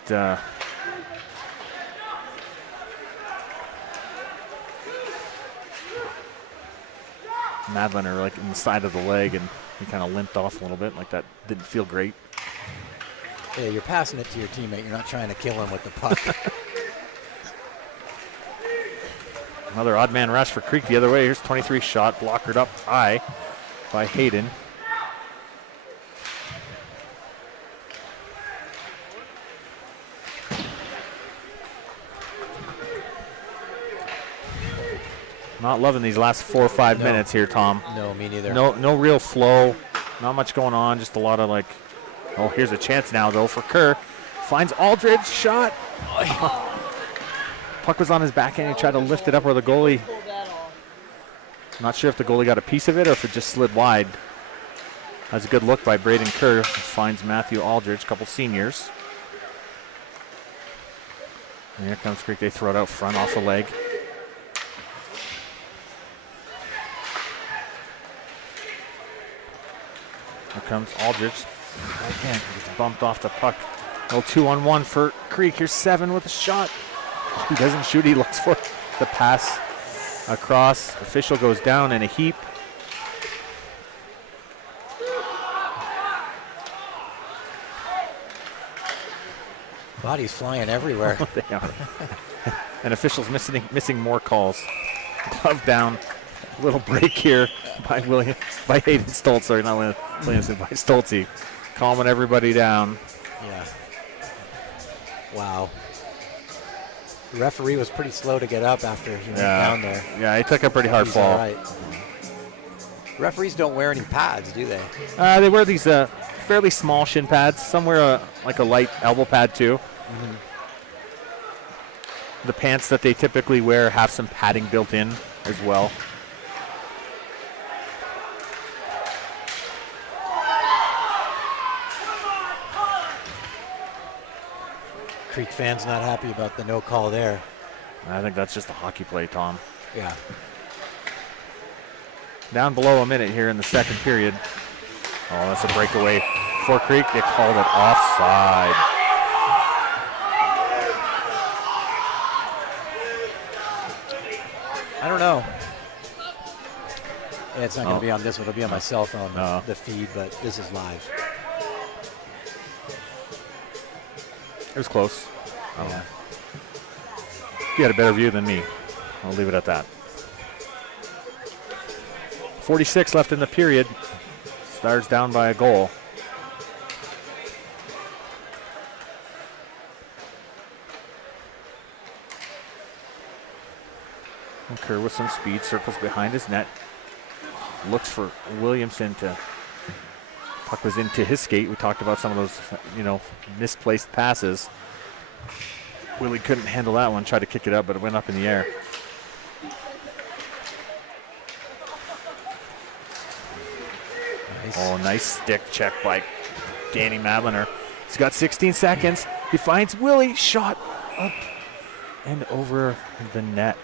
Madliner like in the side of the leg, and he kind of limped off a little bit. Like that didn't feel great. Yeah, you're passing it to your teammate. You're not trying to kill him with the puck. Another odd man rush for Creek the other way. Here's 23 shot, blockered up high by Hayden. Not loving these last 4 or 5 minutes here, Tom. No, me neither. No real flow. Not much going on. Just a lot of like, oh, here's a chance now though for Kerr. Finds Aldridge, shot. Puck was on his backhand. He tried to lift it up where the goalie. Not sure if the goalie got a piece of it or if it just slid wide. That's a good look by Braden Kerr. Finds Matthew Aldridge, a couple seniors. And here comes Creek. They throw it out front off the leg. Here comes Aldridge. Again, gets bumped off the puck. Little 2-on-1 for Creek. Here's 7 with a shot. He doesn't shoot. He looks for the pass across. Official goes down in a heap. Bodies flying everywhere. They are. And officials missing more calls. Glove down. A little break here by Hayden Stoltz. Sorry, not Williamson, by Stoltze. Calming everybody down. Yeah. Wow. The referee was pretty slow to get up after he went down there. Yeah, he took a pretty hard He's fall. all right. Referees don't wear any pads, do they? They wear these fairly small shin pads. Some wear like a light elbow pad too. Mm-hmm. The pants that they typically wear have some padding built in as well. Creek fans not happy about the no call there. I think that's just a hockey play, Tom. Yeah. Down below a minute here in the second period. Oh, that's a breakaway. Fort Creek, they called it offside. I don't know. Yeah, it's not going to be on this one. It'll be on my cell phone, the feed, but this is live. It was close. Yeah. You had a better view than me. I'll leave it at that. 46 left in the period. Stars down by a goal. Kerr with some speed, circles behind his net. Looks for Williamson to. Puck was into his skate. We talked about some of those, misplaced passes. Willie couldn't handle that one. Tried to kick it up, but it went up in the air. Nice. Oh, nice stick check by Danny Madliner. He's got 16 seconds. He finds Willie. Shot up and over the net.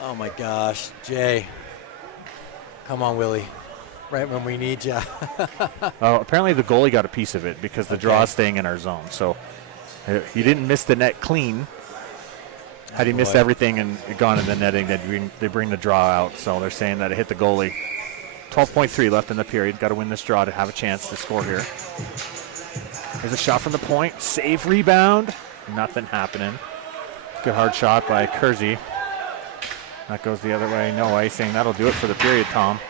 Oh my gosh, Jay. Come on, Willie. Right when we need you. Apparently the goalie got a piece of it because the draw is staying in our zone. So he didn't miss the net clean. Had he missed everything and gone in the netting, they bring the draw out. So they're saying that it hit the goalie. 12.3 left in the period. Got to win this draw to have a chance to score here. There's a shot from the point. Save, rebound. Nothing happening. Good hard shot by Kersey. That goes the other way. No icing. That'll do it for the period, Tom.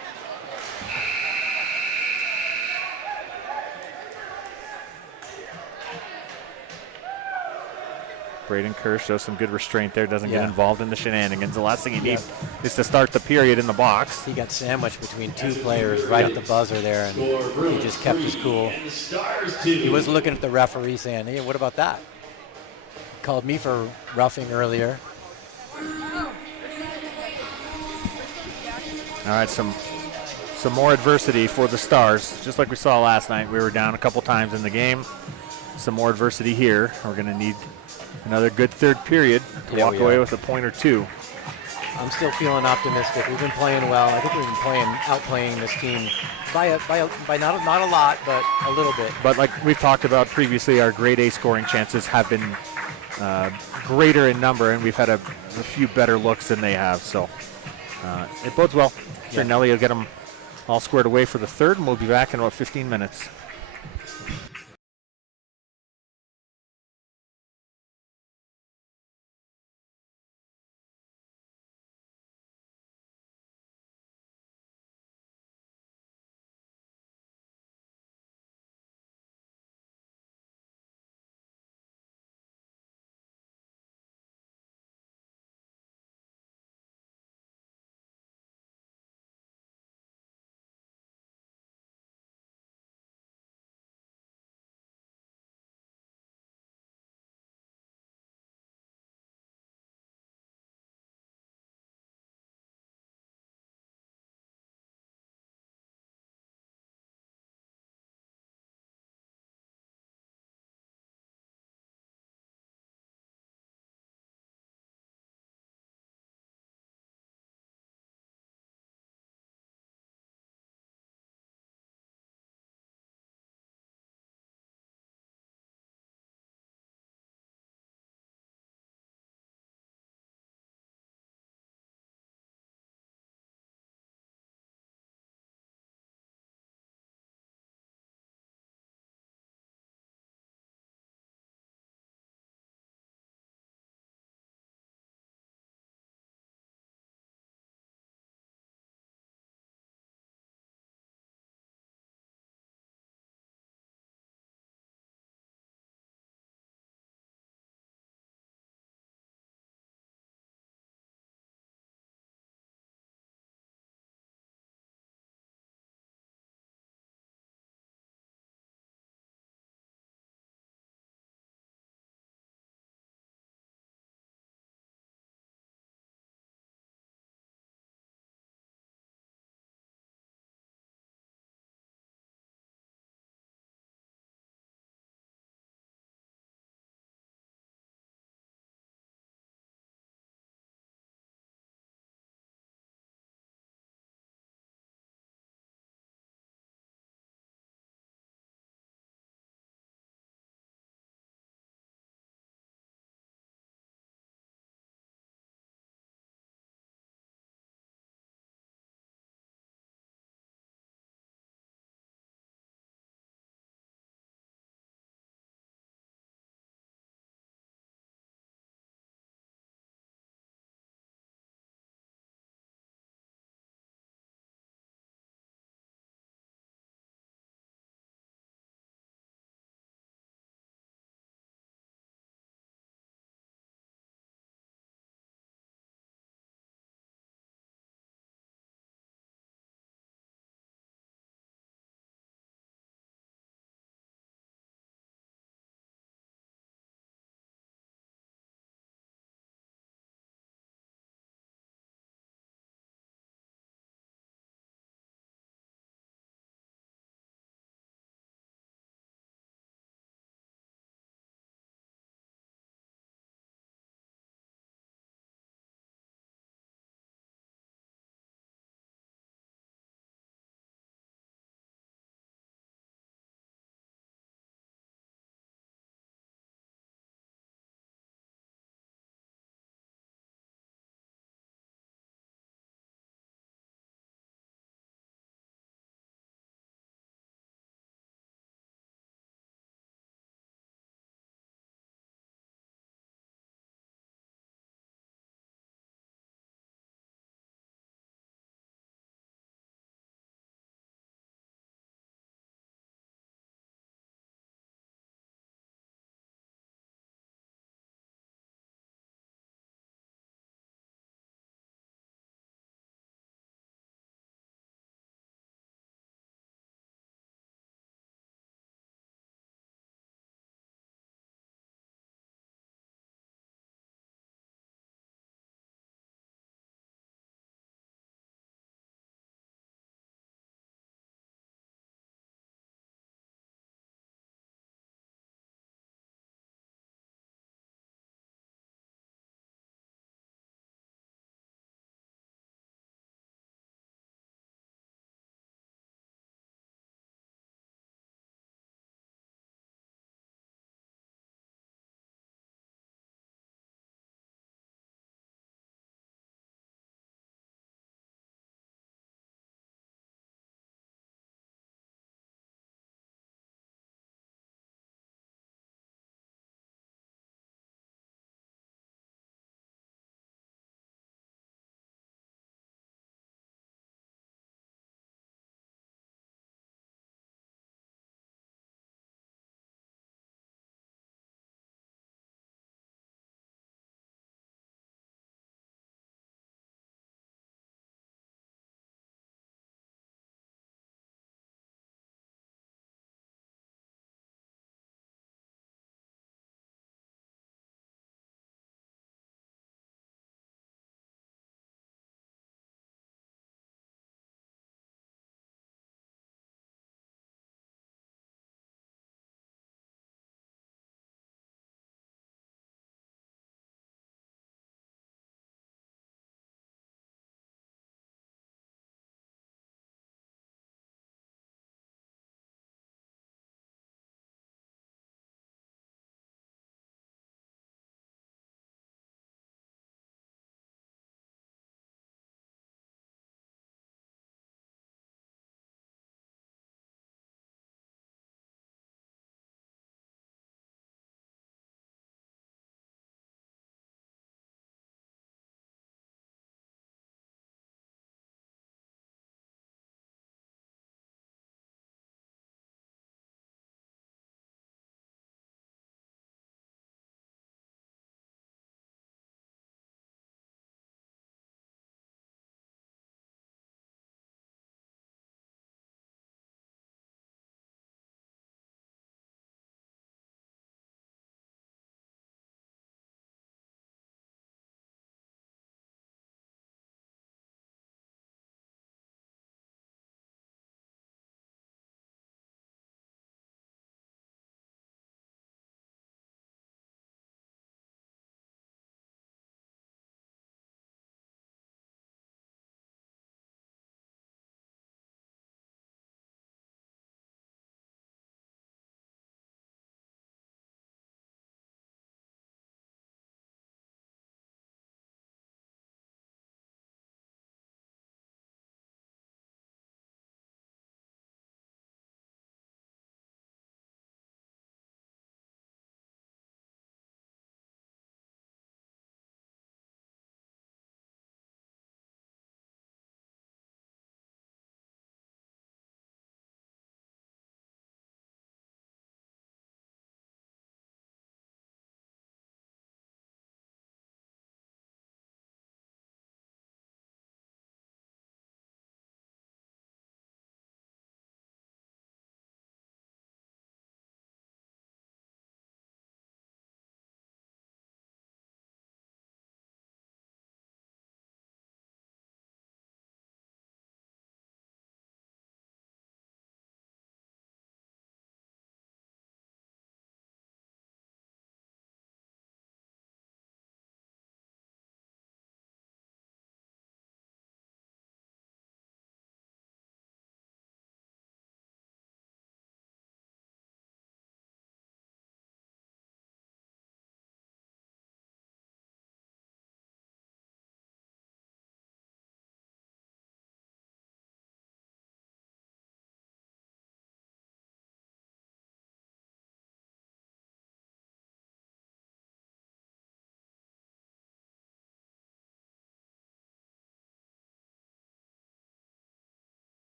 Braden Kerr shows some good restraint there. Doesn't get involved in the shenanigans. The last thing you need is to start the period in the box. He got sandwiched between two players right at the buzzer there, and he just kept his cool. He was looking at the referee saying, hey, what about that? Called me for roughing earlier. All right, some more adversity for the Stars. Just like we saw last night, we were down a couple times in the game. Some more adversity here. We're going to need another good third period to walk away with a point or two. I'm still feeling optimistic. We've been playing well. I think we've been outplaying this team by not a lot, but a little bit. But like we've talked about previously, our grade A scoring chances have been greater in number, and we've had a few better looks than they have. So it bodes well. Sure, Nelly will get them all squared away for the third, and we'll be back in about 15 minutes.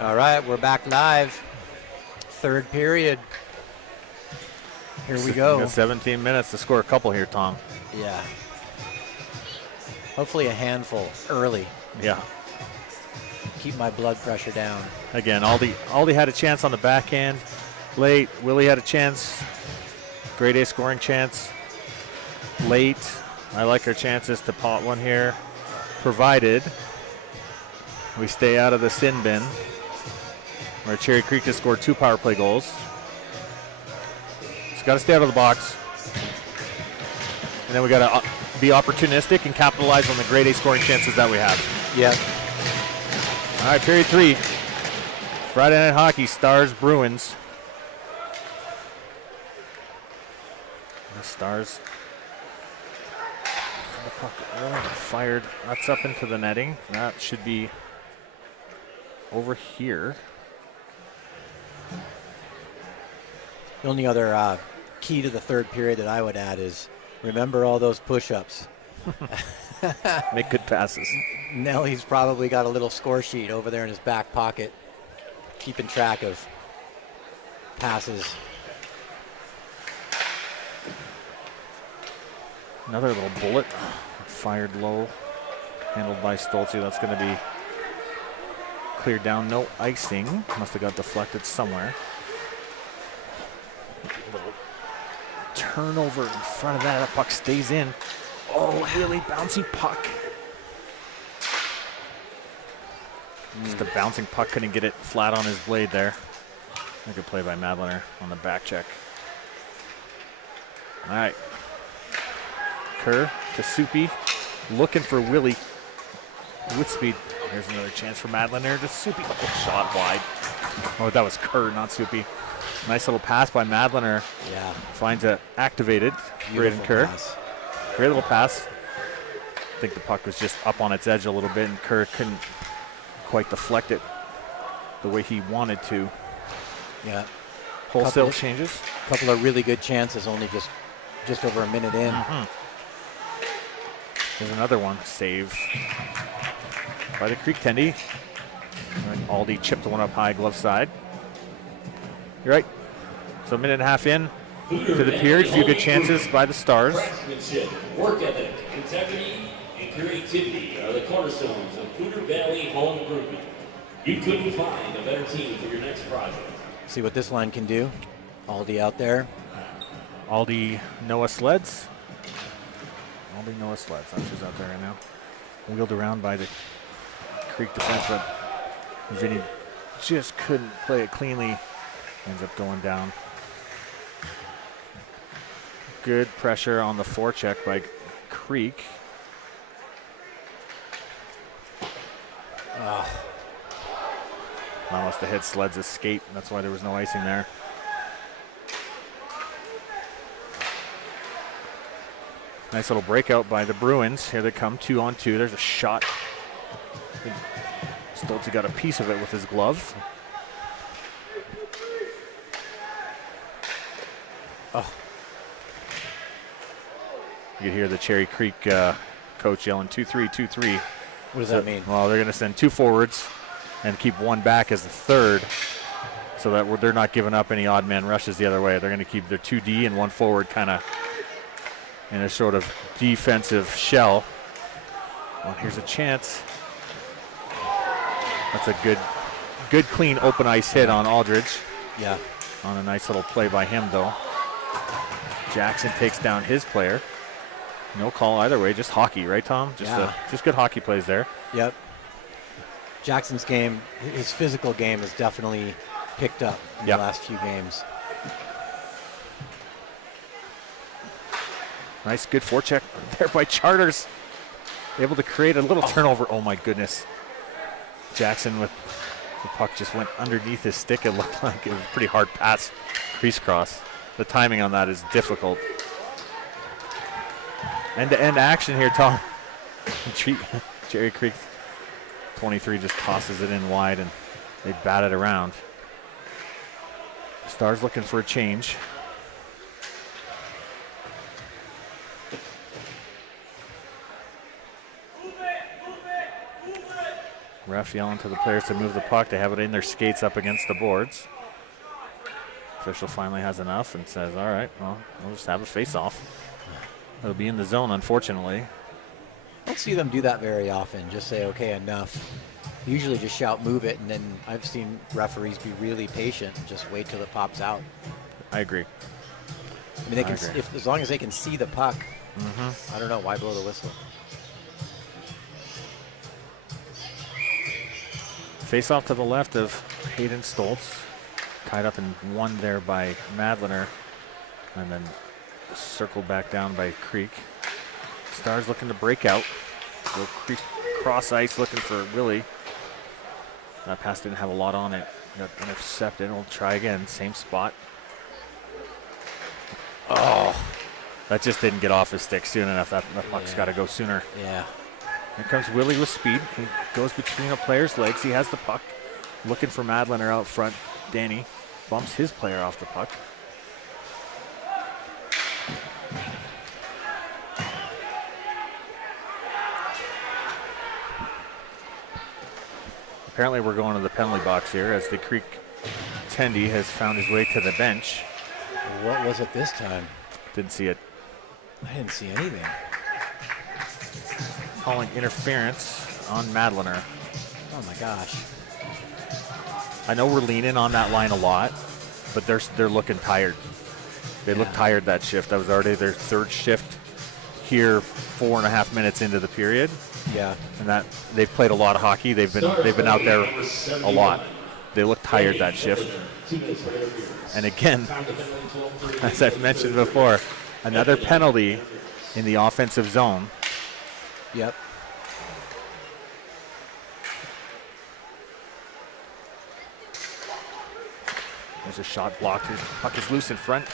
All right, we're back live. Third period. Here we We go. got 17 minutes to score a couple here, Tom. Yeah. Hopefully a handful early. Yeah. Keep my blood pressure down. Again, Aldi had a chance on the back end late. Willie had a chance. Grade A scoring chance late. I like our chances to pot one here, provided we stay out of the sin bin, where Cherry Creek has scored 2 power play goals. Just got to stay out of the box. And then we got to be opportunistic and capitalize on the grade A scoring chances that we have. Yep. All right, period 3. Friday Night Hockey, Stars, Bruins. The Stars. The puck fired. That's up into the netting. That should be over here. The only other key to the third period that I would add is remember all those push-ups. Make good passes. Nelly's probably got a little score sheet over there in his back pocket, keeping track of passes. Another little bullet fired low, handled by Stolze. That's going to be cleared down. No icing. Must have got deflected somewhere. Little turnover in front of that. That puck stays in. Oh, really bouncy puck. Just a bouncing puck, couldn't get it flat on his blade there. A good play by Madlener on the back check. All right. Kerr to Soupy, looking for Willie with speed. Here's another chance for Madlener to Soupy. Oh, shot wide. Oh, that was Kerr, not Soupy. Nice little pass by Madlener. Yeah. Finds a activated Braden Beautiful Kerr. pass. Great little pass. I think the puck was just up on its edge a little bit, and Kerr couldn't quite deflect it the way he wanted to. Yeah. Wholesale changes. A couple of really good chances, only just over a minute in. There's another one. Save by the Creek Tendy. And Aldi chipped one up high, glove side. You're right. So a minute and a half in to the period. A few good chances by the Stars. Craftsmanship, work ethic, integrity, and creativity are the cornerstones of Cooter Valley Home Improvement. You couldn't find a better team for your next project. See what this line can do. Aldi out there. Aldi Noah Sleds. Aldi Noah Sleds. That's who's out there right now. Wheeled around by the Creek defense, but Vinny just couldn't play it cleanly. Ends up going down. Good pressure on the forecheck by Creek. That must have hit Sled's escape. That's why there was no icing there. Nice little breakout by the Bruins. Here they come, 2-on-2. There's a shot. Stolze got a piece of it with his glove. Oh. You can hear the Cherry Creek coach yelling 2-3, 2-3. What does that mean? Well, they're going to send 2 forwards and keep 1 back as the third, so that they're not giving up any odd man rushes the other way. They're going to keep their 2D and 1 forward kind of in a sort of defensive shell. Well, here's a chance. That's a good clean open ice hit on Aldridge. Yeah. On a nice little play by him, though. Jackson takes down his player. No call either way, just hockey, right, Tom? Just good hockey plays there. Yep. Jackson's game, his physical game has definitely picked up in the last few games. Nice, good forecheck there by Charters. Able to create a little turnover. Oh, my goodness. Jackson with the puck just went underneath his stick. It looked like it was a pretty hard pass, crease cross. The timing on that is difficult. End-to-end action here, Tom. Cherry Creek 23 just tosses it in wide, and they bat it around. Stars looking for a change. Ref yelling to the players to move the puck. They have it in their skates up against the boards. Official finally has enough and says, all right, well, we'll just have a face-off. It'll be in the zone, unfortunately. I don't see them do that very often. Just say, okay, enough. Usually just shout, move it, and then I've seen referees be really patient and just wait till it pops out. I agree. I mean, they can, as long as they can see the puck, I don't know, why blow the whistle? Face off to the left of Hayden Stoltz. Tied up in one there by Madlener. And then circled back down by Creek. Stars looking to break out. Go cross ice looking for Willie. That pass didn't have a lot on it. Got intercepted. We'll try again. Same spot. Oh, that just didn't get off his stick soon enough. That puck's got to go sooner. Yeah. Here comes Willie with speed. He goes between a player's legs. He has the puck. Looking for Madlener out front. Danny bumps his player off the puck. Apparently we're going to the penalty box here as the Creek Tendy has found his way to the bench. What was it this time? Didn't see it. I didn't see anything. Calling interference on Madlener. Oh my gosh. I know we're leaning on that line a lot, but they're looking tired. They look tired that shift. That was already their third shift here, 4.5 minutes into the period. Yeah. And that they've played a lot of hockey. They've been out there a lot. They look tired that shift. And again, as I've mentioned before, another penalty in the offensive zone. Yep. There's a shot blocked. His puck is loose in front.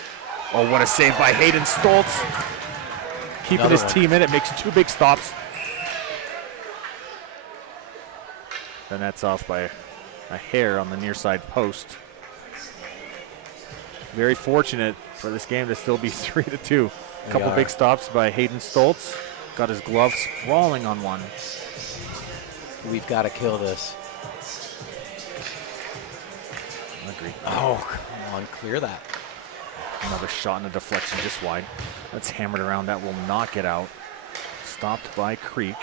Oh, what a save by Hayden Stoltz. Keeping his team in it, makes 2 big stops. The net's off by a hair on the near side post. Very fortunate for this game to still be 3-2. A couple big stops by Hayden Stoltz. Got his glove sprawling on one. We've got to kill this. I agree. Oh, come on, clear that. Another shot and a deflection just wide. That's hammered around. That will not get out. Stopped by Creek.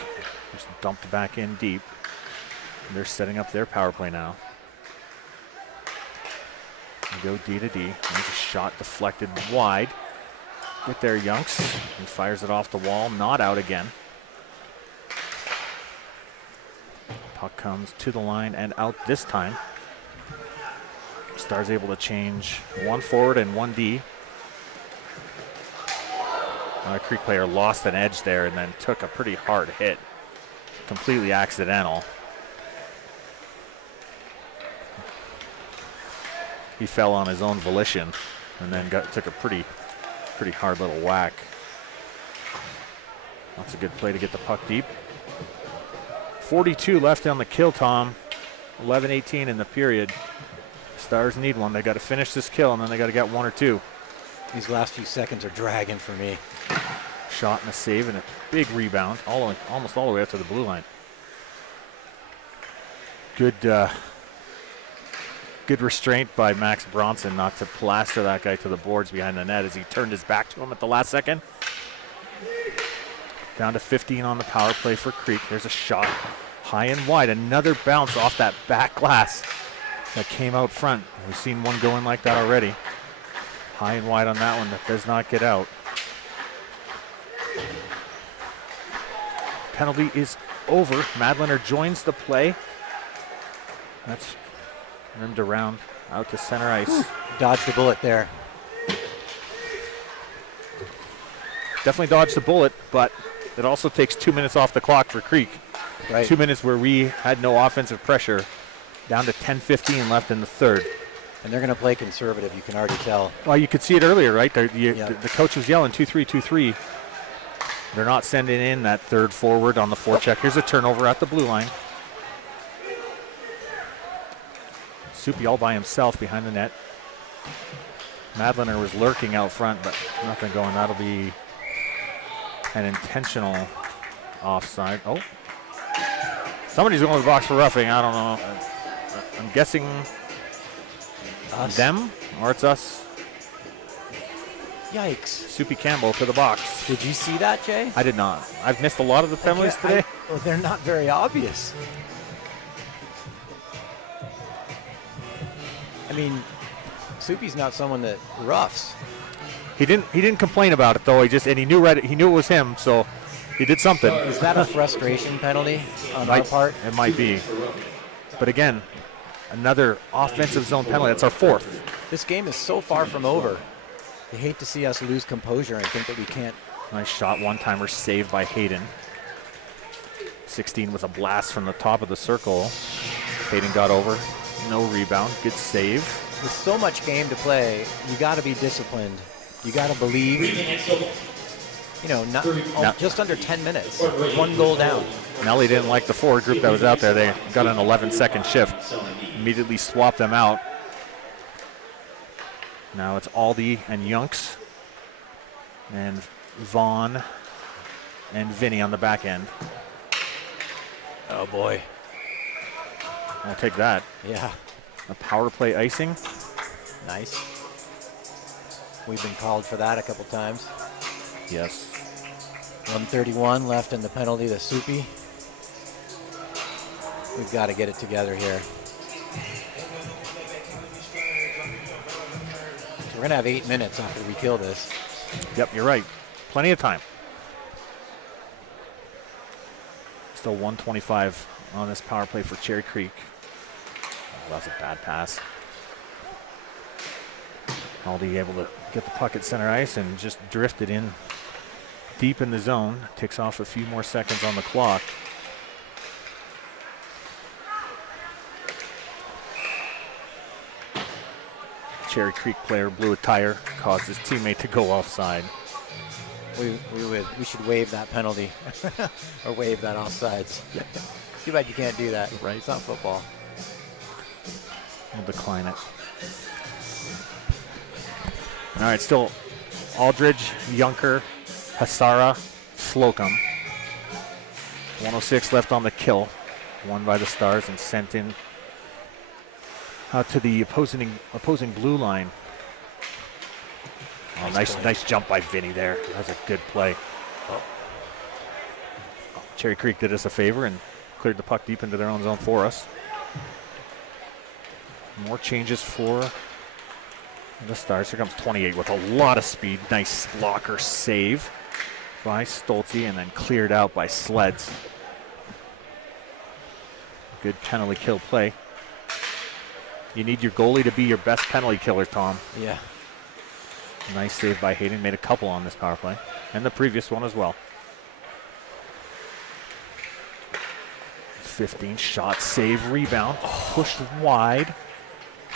Just dumped back in deep. They're setting up their power play now. They go D to D. There's a shot deflected wide. Get there, Younks. He fires it off the wall. Not out again. Puck comes to the line and out this time. Stars able to change 1 forward and 1 D. Creek player lost an edge there and then took a pretty hard hit. Completely accidental. He fell on his own volition and then took a pretty hard little whack. That's a good play to get the puck deep. 42 left on the kill, Tom. 11-18 in the period. Stars need one. They got to finish this kill, and then they got to get 1 or 2. These last few seconds are dragging for me. Shot and a save and a big rebound, almost all the way up to the blue line. Good restraint by Max Bronson not to plaster that guy to the boards behind the net as he turned his back to him at the last second. Down to 15 on the power play for Creek. There's a shot high and wide. Another bounce off that back glass that came out front. We've seen one go in like that already. High and wide on that one. That does not get out. Penalty is over. Madlener joins the play. That's rimmed around out to center ice. Dodged the bullet there. Definitely dodged the bullet, but it also takes 2 minutes off the clock for Creek. Right. 2 minutes where we had no offensive pressure. Down to 10:15 left in the third. And they're going to play conservative, you can already tell. Well, you could see it earlier, right? The coach was yelling 2-3, 2-3. They're not sending in that third forward on the forecheck. Here's a turnover at the blue line. Soupy all by himself behind the net. Madlener was lurking out front, but nothing going. That'll be an intentional offside. Oh. Somebody's going to the box for roughing. I don't know. I'm guessing Us. them, or it's us. Yikes. Soupy Campbell to the box. Did you see that, Jay? I did not. I've missed a lot of the penalties today. Well, they're not very obvious. I mean, Soupy's not someone that roughs. He didn't complain about it though. He knew it was him, so he did something. Is that a frustration penalty on our part? It might be. But again, another offensive zone penalty. That's our fourth. This game is so far from over. You hate to see us lose composure and think that we can't. Nice shot, one-timer saved by Hayden. 16 with a blast from the top of the circle. Hayden got over. No rebound. Good save. With so much game to play, you got to be disciplined. You got to believe. You know, just under 10 minutes. One goal down. Nelly didn't like the forward group that was out there. They got an 11-second shift. Immediately swapped them out. Now it's Aldi and Yunks. And Vaughn and Vinny on the back end. Oh, boy. I'll take that. Yeah. A power play icing. Nice. We've been called for that a couple times. Yes. 1:31 left in the penalty to Soupy. We've got to get it together here. So we're going to have 8 minutes after we kill this. Yep, you're right. Plenty of time. Still 125 on this power play for Cherry Creek. Oh, that was a bad pass. Aldi able to get the puck at center ice and just drift it in deep in the zone. Ticks off a few more seconds on the clock. Cherry Creek player blew a tire, caused his teammate to go offside. We should waive that penalty or waive that offsides. Too bad you can't do that. Right. It's not football. We'll decline it. All right, still Aldridge, Yunker, Hasara, Slocum. 106 left on the kill. Won by the Stars and sent in out to the opposing blue line. Oh, nice jump by Vinny there. That was a good play. Cherry Creek did us a favor and cleared the puck deep into their own zone for us. More changes for the Stars. Here comes 28 with a lot of speed. Nice blocker save by Stolte and then cleared out by Sleds. Good penalty kill play. You need your goalie to be your best penalty killer, Tom. Yeah. Nice save by Hayden. Made a couple on this power play. And the previous one as well. 15 shot, save, rebound. Pushed wide.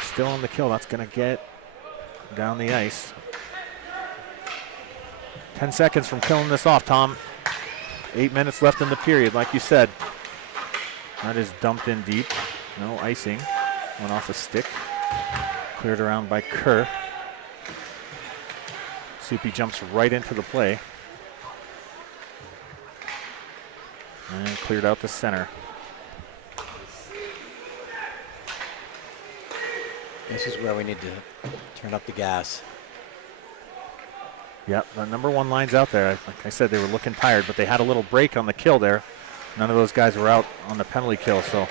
Still on the kill. That's going to get down the ice. 10 seconds from killing this off, Tom. 8 minutes left in the period, like you said. That is dumped in deep. No icing. Went off a stick. Cleared around by Kerr. Soupy jumps right into the play. And cleared out the center. This is where we need to turn up the gas. Yep, the number one line's out there. Like I said, they were looking tired, but they had a little break on the kill there. None of those guys were out on the penalty kill, so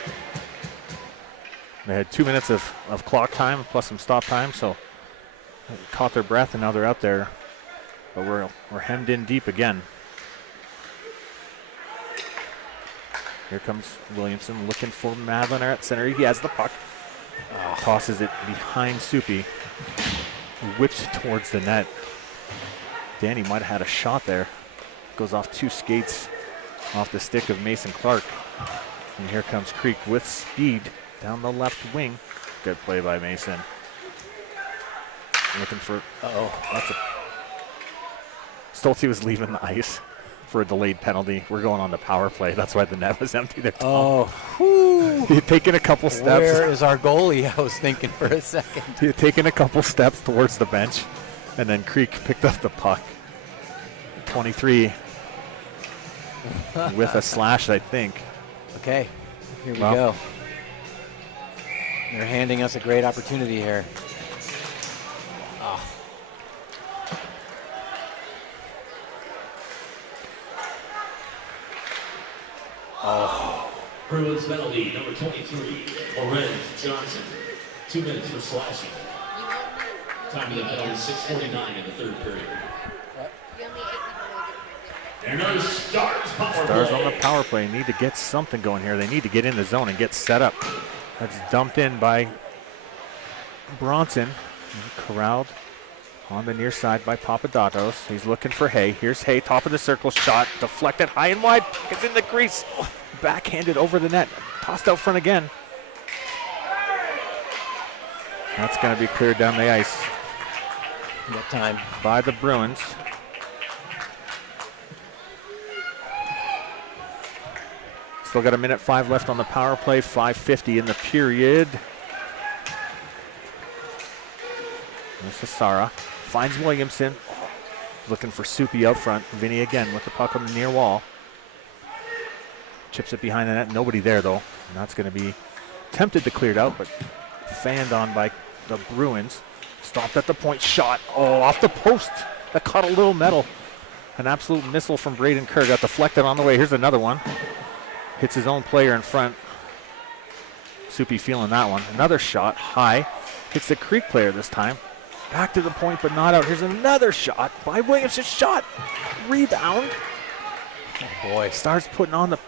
they had 2 minutes of clock time plus some stop time, so they caught their breath, and now they're out there. But we're hemmed in deep again. Here comes Williamson looking for Madlener at center. He has the puck. Tosses it behind Soupy. Whips it towards the net. Danny might have had a shot there. Goes off two skates off the stick of Mason Clark. And here comes Creek with speed down the left wing. Good play by Mason. Looking for, that's a, Stolte was leaving the ice for a delayed penalty. We're going on the power play. That's why the net was empty there, Tom. He had taken a couple steps. Where is our goalie? I was thinking for a second. He had taken a couple steps towards the bench, and then Creek picked up the puck. 23 with a slash, I think. Okay. Here we Well. go. They're handing us a great opportunity here. Bruins penalty, number 23, Lorenz Johnson. 2 minutes for slashing. Time of the penalty, 6:49 in the third period. And another Stars power Stars play. on the power play need to get something going here. They need to get in the zone and get set up. That's dumped in by Bronson. Corralled on the near side by Papadatos. He's looking for Hay. Here's Hay, top of the circle, shot, deflected high and wide. It's in the crease. Backhanded over the net. Tossed out front again. That's going to be cleared down the ice Got time. by the Bruins. Still got 1:05 left on the power play, 5:50 in the period. There's Sassara. Finds Williamson. Looking for Soupy out front. Vinny again with the puck on the near wall. Chips it behind the net. Nobody there, though. And that's going to be tempted to clear it out, but fanned on by the Bruins. Stopped at the point. Shot. Oh, off the post. That caught a little metal. An absolute missile from Braden Kerr. Got deflected on the way. Here's another one. Hits his own player in front. Soupy feeling that one. Another shot. High. Hits the Creek player this time. Back to the point, but not out. Here's another shot by Williamson. Shot. Rebound. Oh boy. Starts putting on the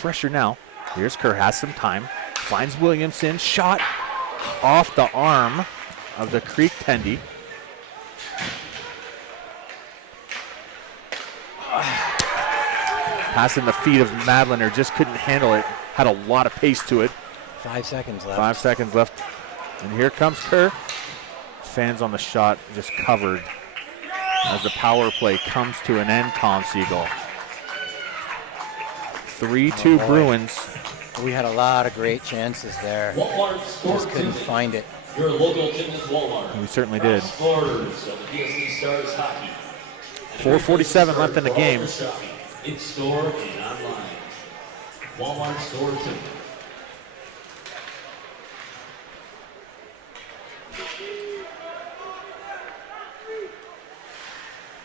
pressure now. Here's Kerr. Has some time. Finds Williamson. Shot off the arm of the Creek Tendy. Passing the feet of Madliner, just couldn't handle it. Had a lot of pace to it. 5 seconds left. 5 seconds left. And here comes Kerr. Fans on the shot, just covered as the power play comes to an end, Tom Siegel. 3-2 boy. Bruins. We had a lot of great chances there. Walmart store Just couldn't Timbit. find it. Your local Timbit Walmart. We certainly did. Scores of the PSD Stars hockey. 4:47 left in the game. In store and online. Walmart store Timbit.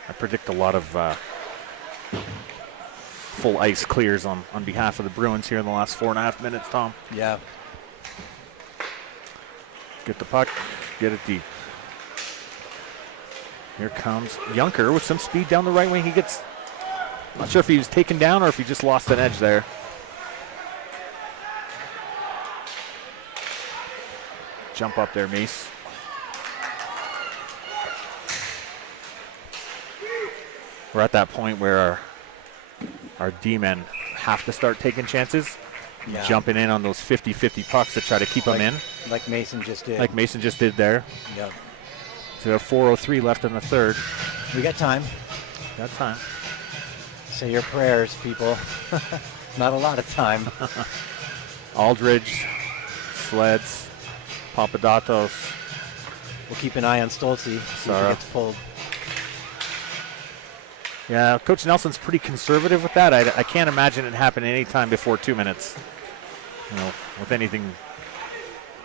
I predict a lot of full ice clears on behalf of the Bruins here in the last 4.5 minutes, Tom. Yeah. Get the puck, get it deep. Here comes Junker with some speed down the right wing. He gets, not sure if he was taken down or if he just lost an edge there. Jump up there, Mace. We're at that point where our D-men have to start taking chances, Yeah. jumping in on those 50-50 pucks to try to keep them in, Like Mason just did. like Mason just did there. Yep. So we have 4:03 left in the third. We got time. Got time. Say your prayers, people. Not a lot of time. Aldridge, Sleds, Papadatos. We'll keep an eye on Stolze. See if he Sarah. gets pulled. Yeah, Coach Nelson's pretty conservative with that. I can't imagine it happening any time before 2 minutes. You know, with anything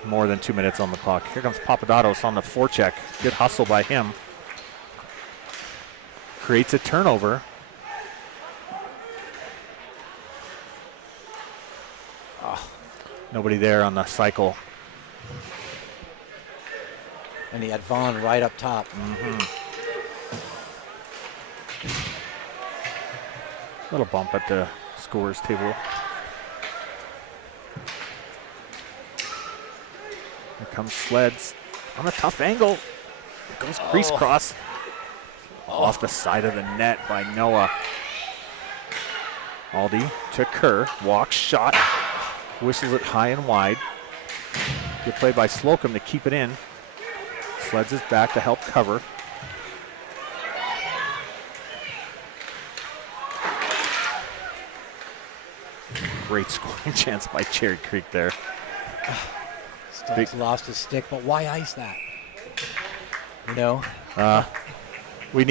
more than 2 minutes on the clock. Here comes Papadatos on the forecheck. Good hustle by him. Creates a turnover. Nobody there on the cycle. And he had Vaughn right up top. Little bump at the scorer's table. Here comes Sleds on a tough angle. Here goes crease cross. Off the side of the net by Noah. Aldi to Kerr. Walks, shot. Whistles it high and wide. Good play by Slocum to keep it in. Sleds is back to help cover. Great scoring chance by Cherry Creek there. Stolze lost his stick, but why ice that? You know? We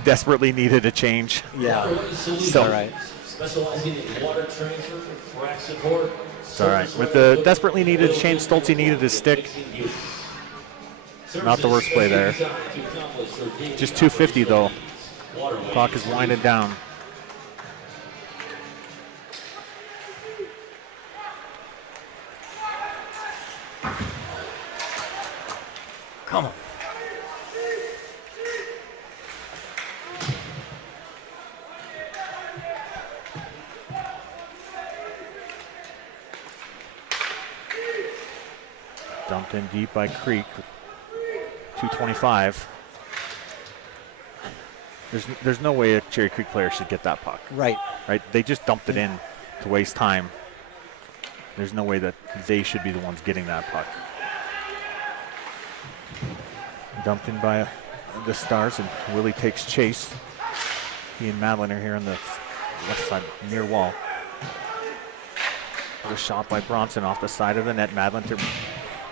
desperately needed a change. Yeah. Solutions, All right. specializing in water transfer, frac support, It's all right. With the desperately needed change, Stoltze needed his stick. Not the worst play there. Just 250 though. Clock is winding down. Come on. Dumped in deep by Creek. 225. There's no way a Cherry Creek player should get that puck. Right. Right? They just dumped it in to waste time. There's no way that they should be the ones getting that puck. Dumped in by the Stars, and Willie takes chase. He and Madeline are here on the left side, near wall. There's a shot by Bronson off the side of the net. Madeline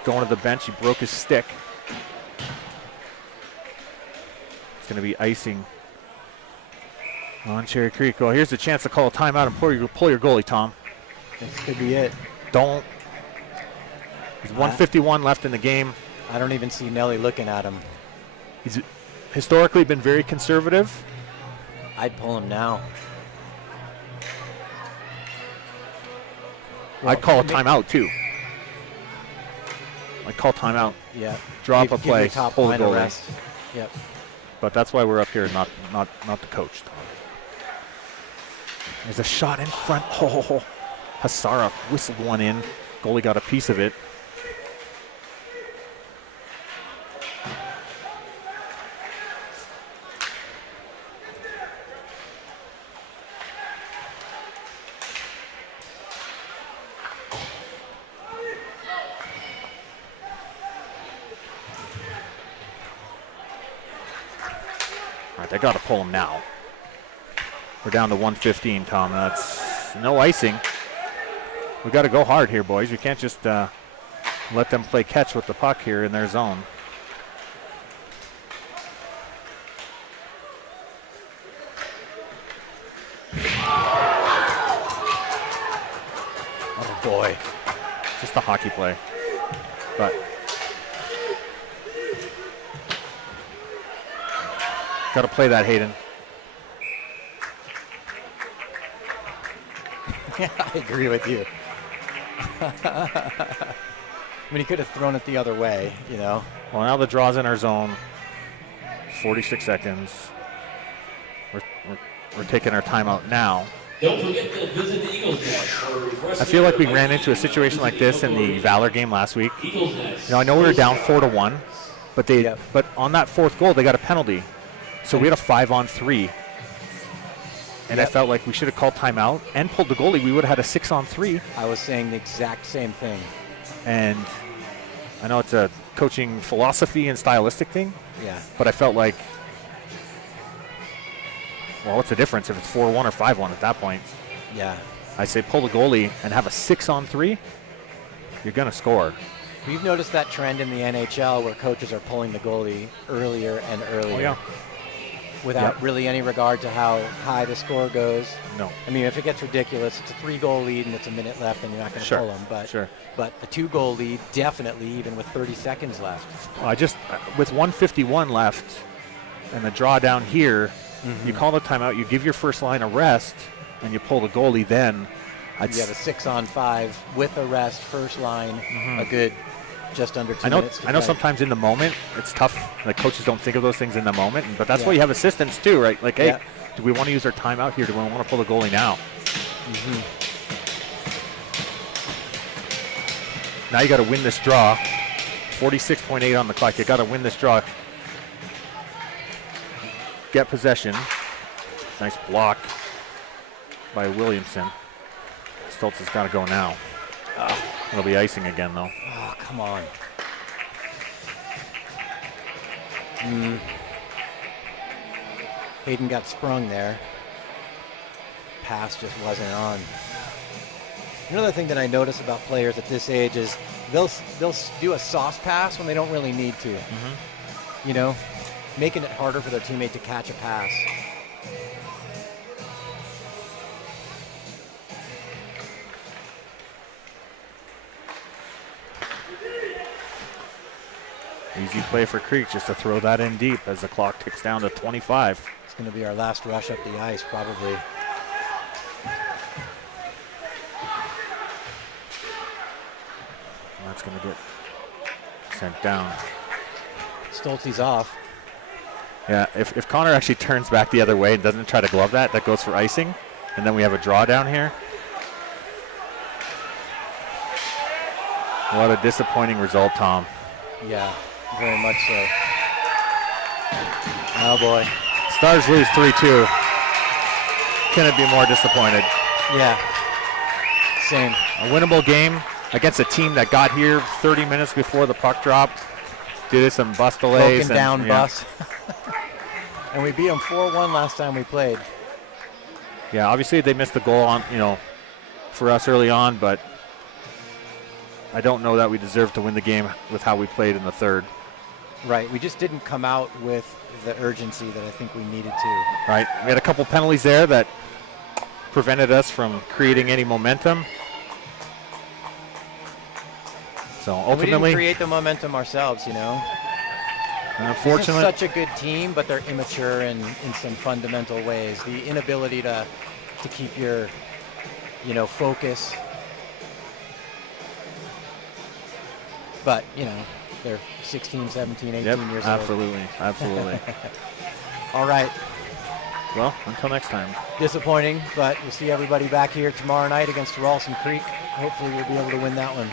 going to the bench. He broke his stick. It's going to be icing on Cherry Creek. Well, here's the chance to call a timeout and pull your goalie, Tom. This could be it. Don't. There's 151 left in the game. I don't even see Nelly looking at him. He's historically been very conservative. I'd pull him now. I'd call a timeout too. I'd call timeout. Yeah. Drop Give a play. your top Pull the line a goalie. rest. Yep. But that's why we're up here, not the coach. There's a shot in front. Oh, Hasara whistled one in. Goalie got a piece of it. All right, they got to pull him now. We're down to 115, Tom. That's no icing. We got to go hard here, boys. We can't just let them play catch with the puck here in their zone. Oh, boy. Just a hockey play. But got to play that, Hayden. Yeah, I agree with you. I mean, he could have thrown it the other way, you know. Well, now the draw's in our zone. 46 seconds. We're taking our timeout now. Don't forget to visit the Eagles Nest for refreshments. I feel like we ran into a situation like this in the Valor game last week. Eagles Nest. I know we were down 4-1, but Yep. but on that fourth goal they got a penalty, so we had a 5-on-3. And I Yep. felt like we should have called timeout and pulled the goalie. We would have had a 6-on-3. I was saying the exact same thing. And I know it's a coaching philosophy and stylistic thing, Yeah. but I felt like, well, what's the difference if it's 4-1 or 5-1 at that point? Yeah. I say pull the goalie and have a 6-on-3. You're going to score. We've noticed that trend in the NHL where coaches are pulling the goalie earlier and earlier. Oh, yeah. Without Yep. really any regard to how high the score goes. No. I mean, if it gets ridiculous, it's a 3-goal lead and it's a minute left, and you're not going to Sure. pull them. But Sure. but a 2-goal lead, definitely, even with 30 seconds left. With 151 left and the draw down here, you call the timeout, you give your first line a rest, and you pull the goalie then. You have a 6-on-5 with a rest, first line, a good just under 2 minutes. I know sometimes in the moment it's tough. Like coaches don't think of those things in the moment, but that's why Yeah. you have assistants too, right? Like, hey, Yeah. do we want to use our timeout here? Do we want to pull the goalie now? Now you got to win this draw. 46.8 on the clock. You got to win this draw. Get possession. Nice block by Williamson. Stoltz has got to go now. It'll be icing again, though. Oh, come on. Hayden got sprung there. Pass just wasn't on. Another thing that I notice about players at this age is they'll do a sauce pass when they don't really need to. You know, making it harder for their teammate to catch a pass. Easy play for Creek just to throw that in deep as the clock ticks down to 25. It's going to be our last rush up the ice, probably. And that's going to get sent down. Stolte's off. Yeah, if Connor actually turns back the other way and doesn't try to glove that, that goes for icing. And then we have a draw down here. What a disappointing result, Tom. Yeah, very much so. Oh, boy. Stars lose 3-2. Couldn't be more disappointed. Yeah, same. A winnable game against a team that got here 30 minutes before the puck drop. Did some bus delays. Broken down bus. And we beat them 4-1 last time we played. Yeah, obviously they missed the goal on, for us early on, but I don't know that we deserve to win the game with how we played in the third. Right, we just didn't come out with the urgency that I think we needed to. Right, we had a couple penalties there that prevented us from creating any momentum. So And we didn't ultimately, create the momentum ourselves, unfortunately, This is such a good team, but they're immature in some fundamental ways. The inability to keep your, focus. But, they're 16, 17, 18 years old. absolutely. All right. Well, until next time. Disappointing, but we'll see everybody back here tomorrow night against Ralston Creek. Hopefully we'll be able to win that one.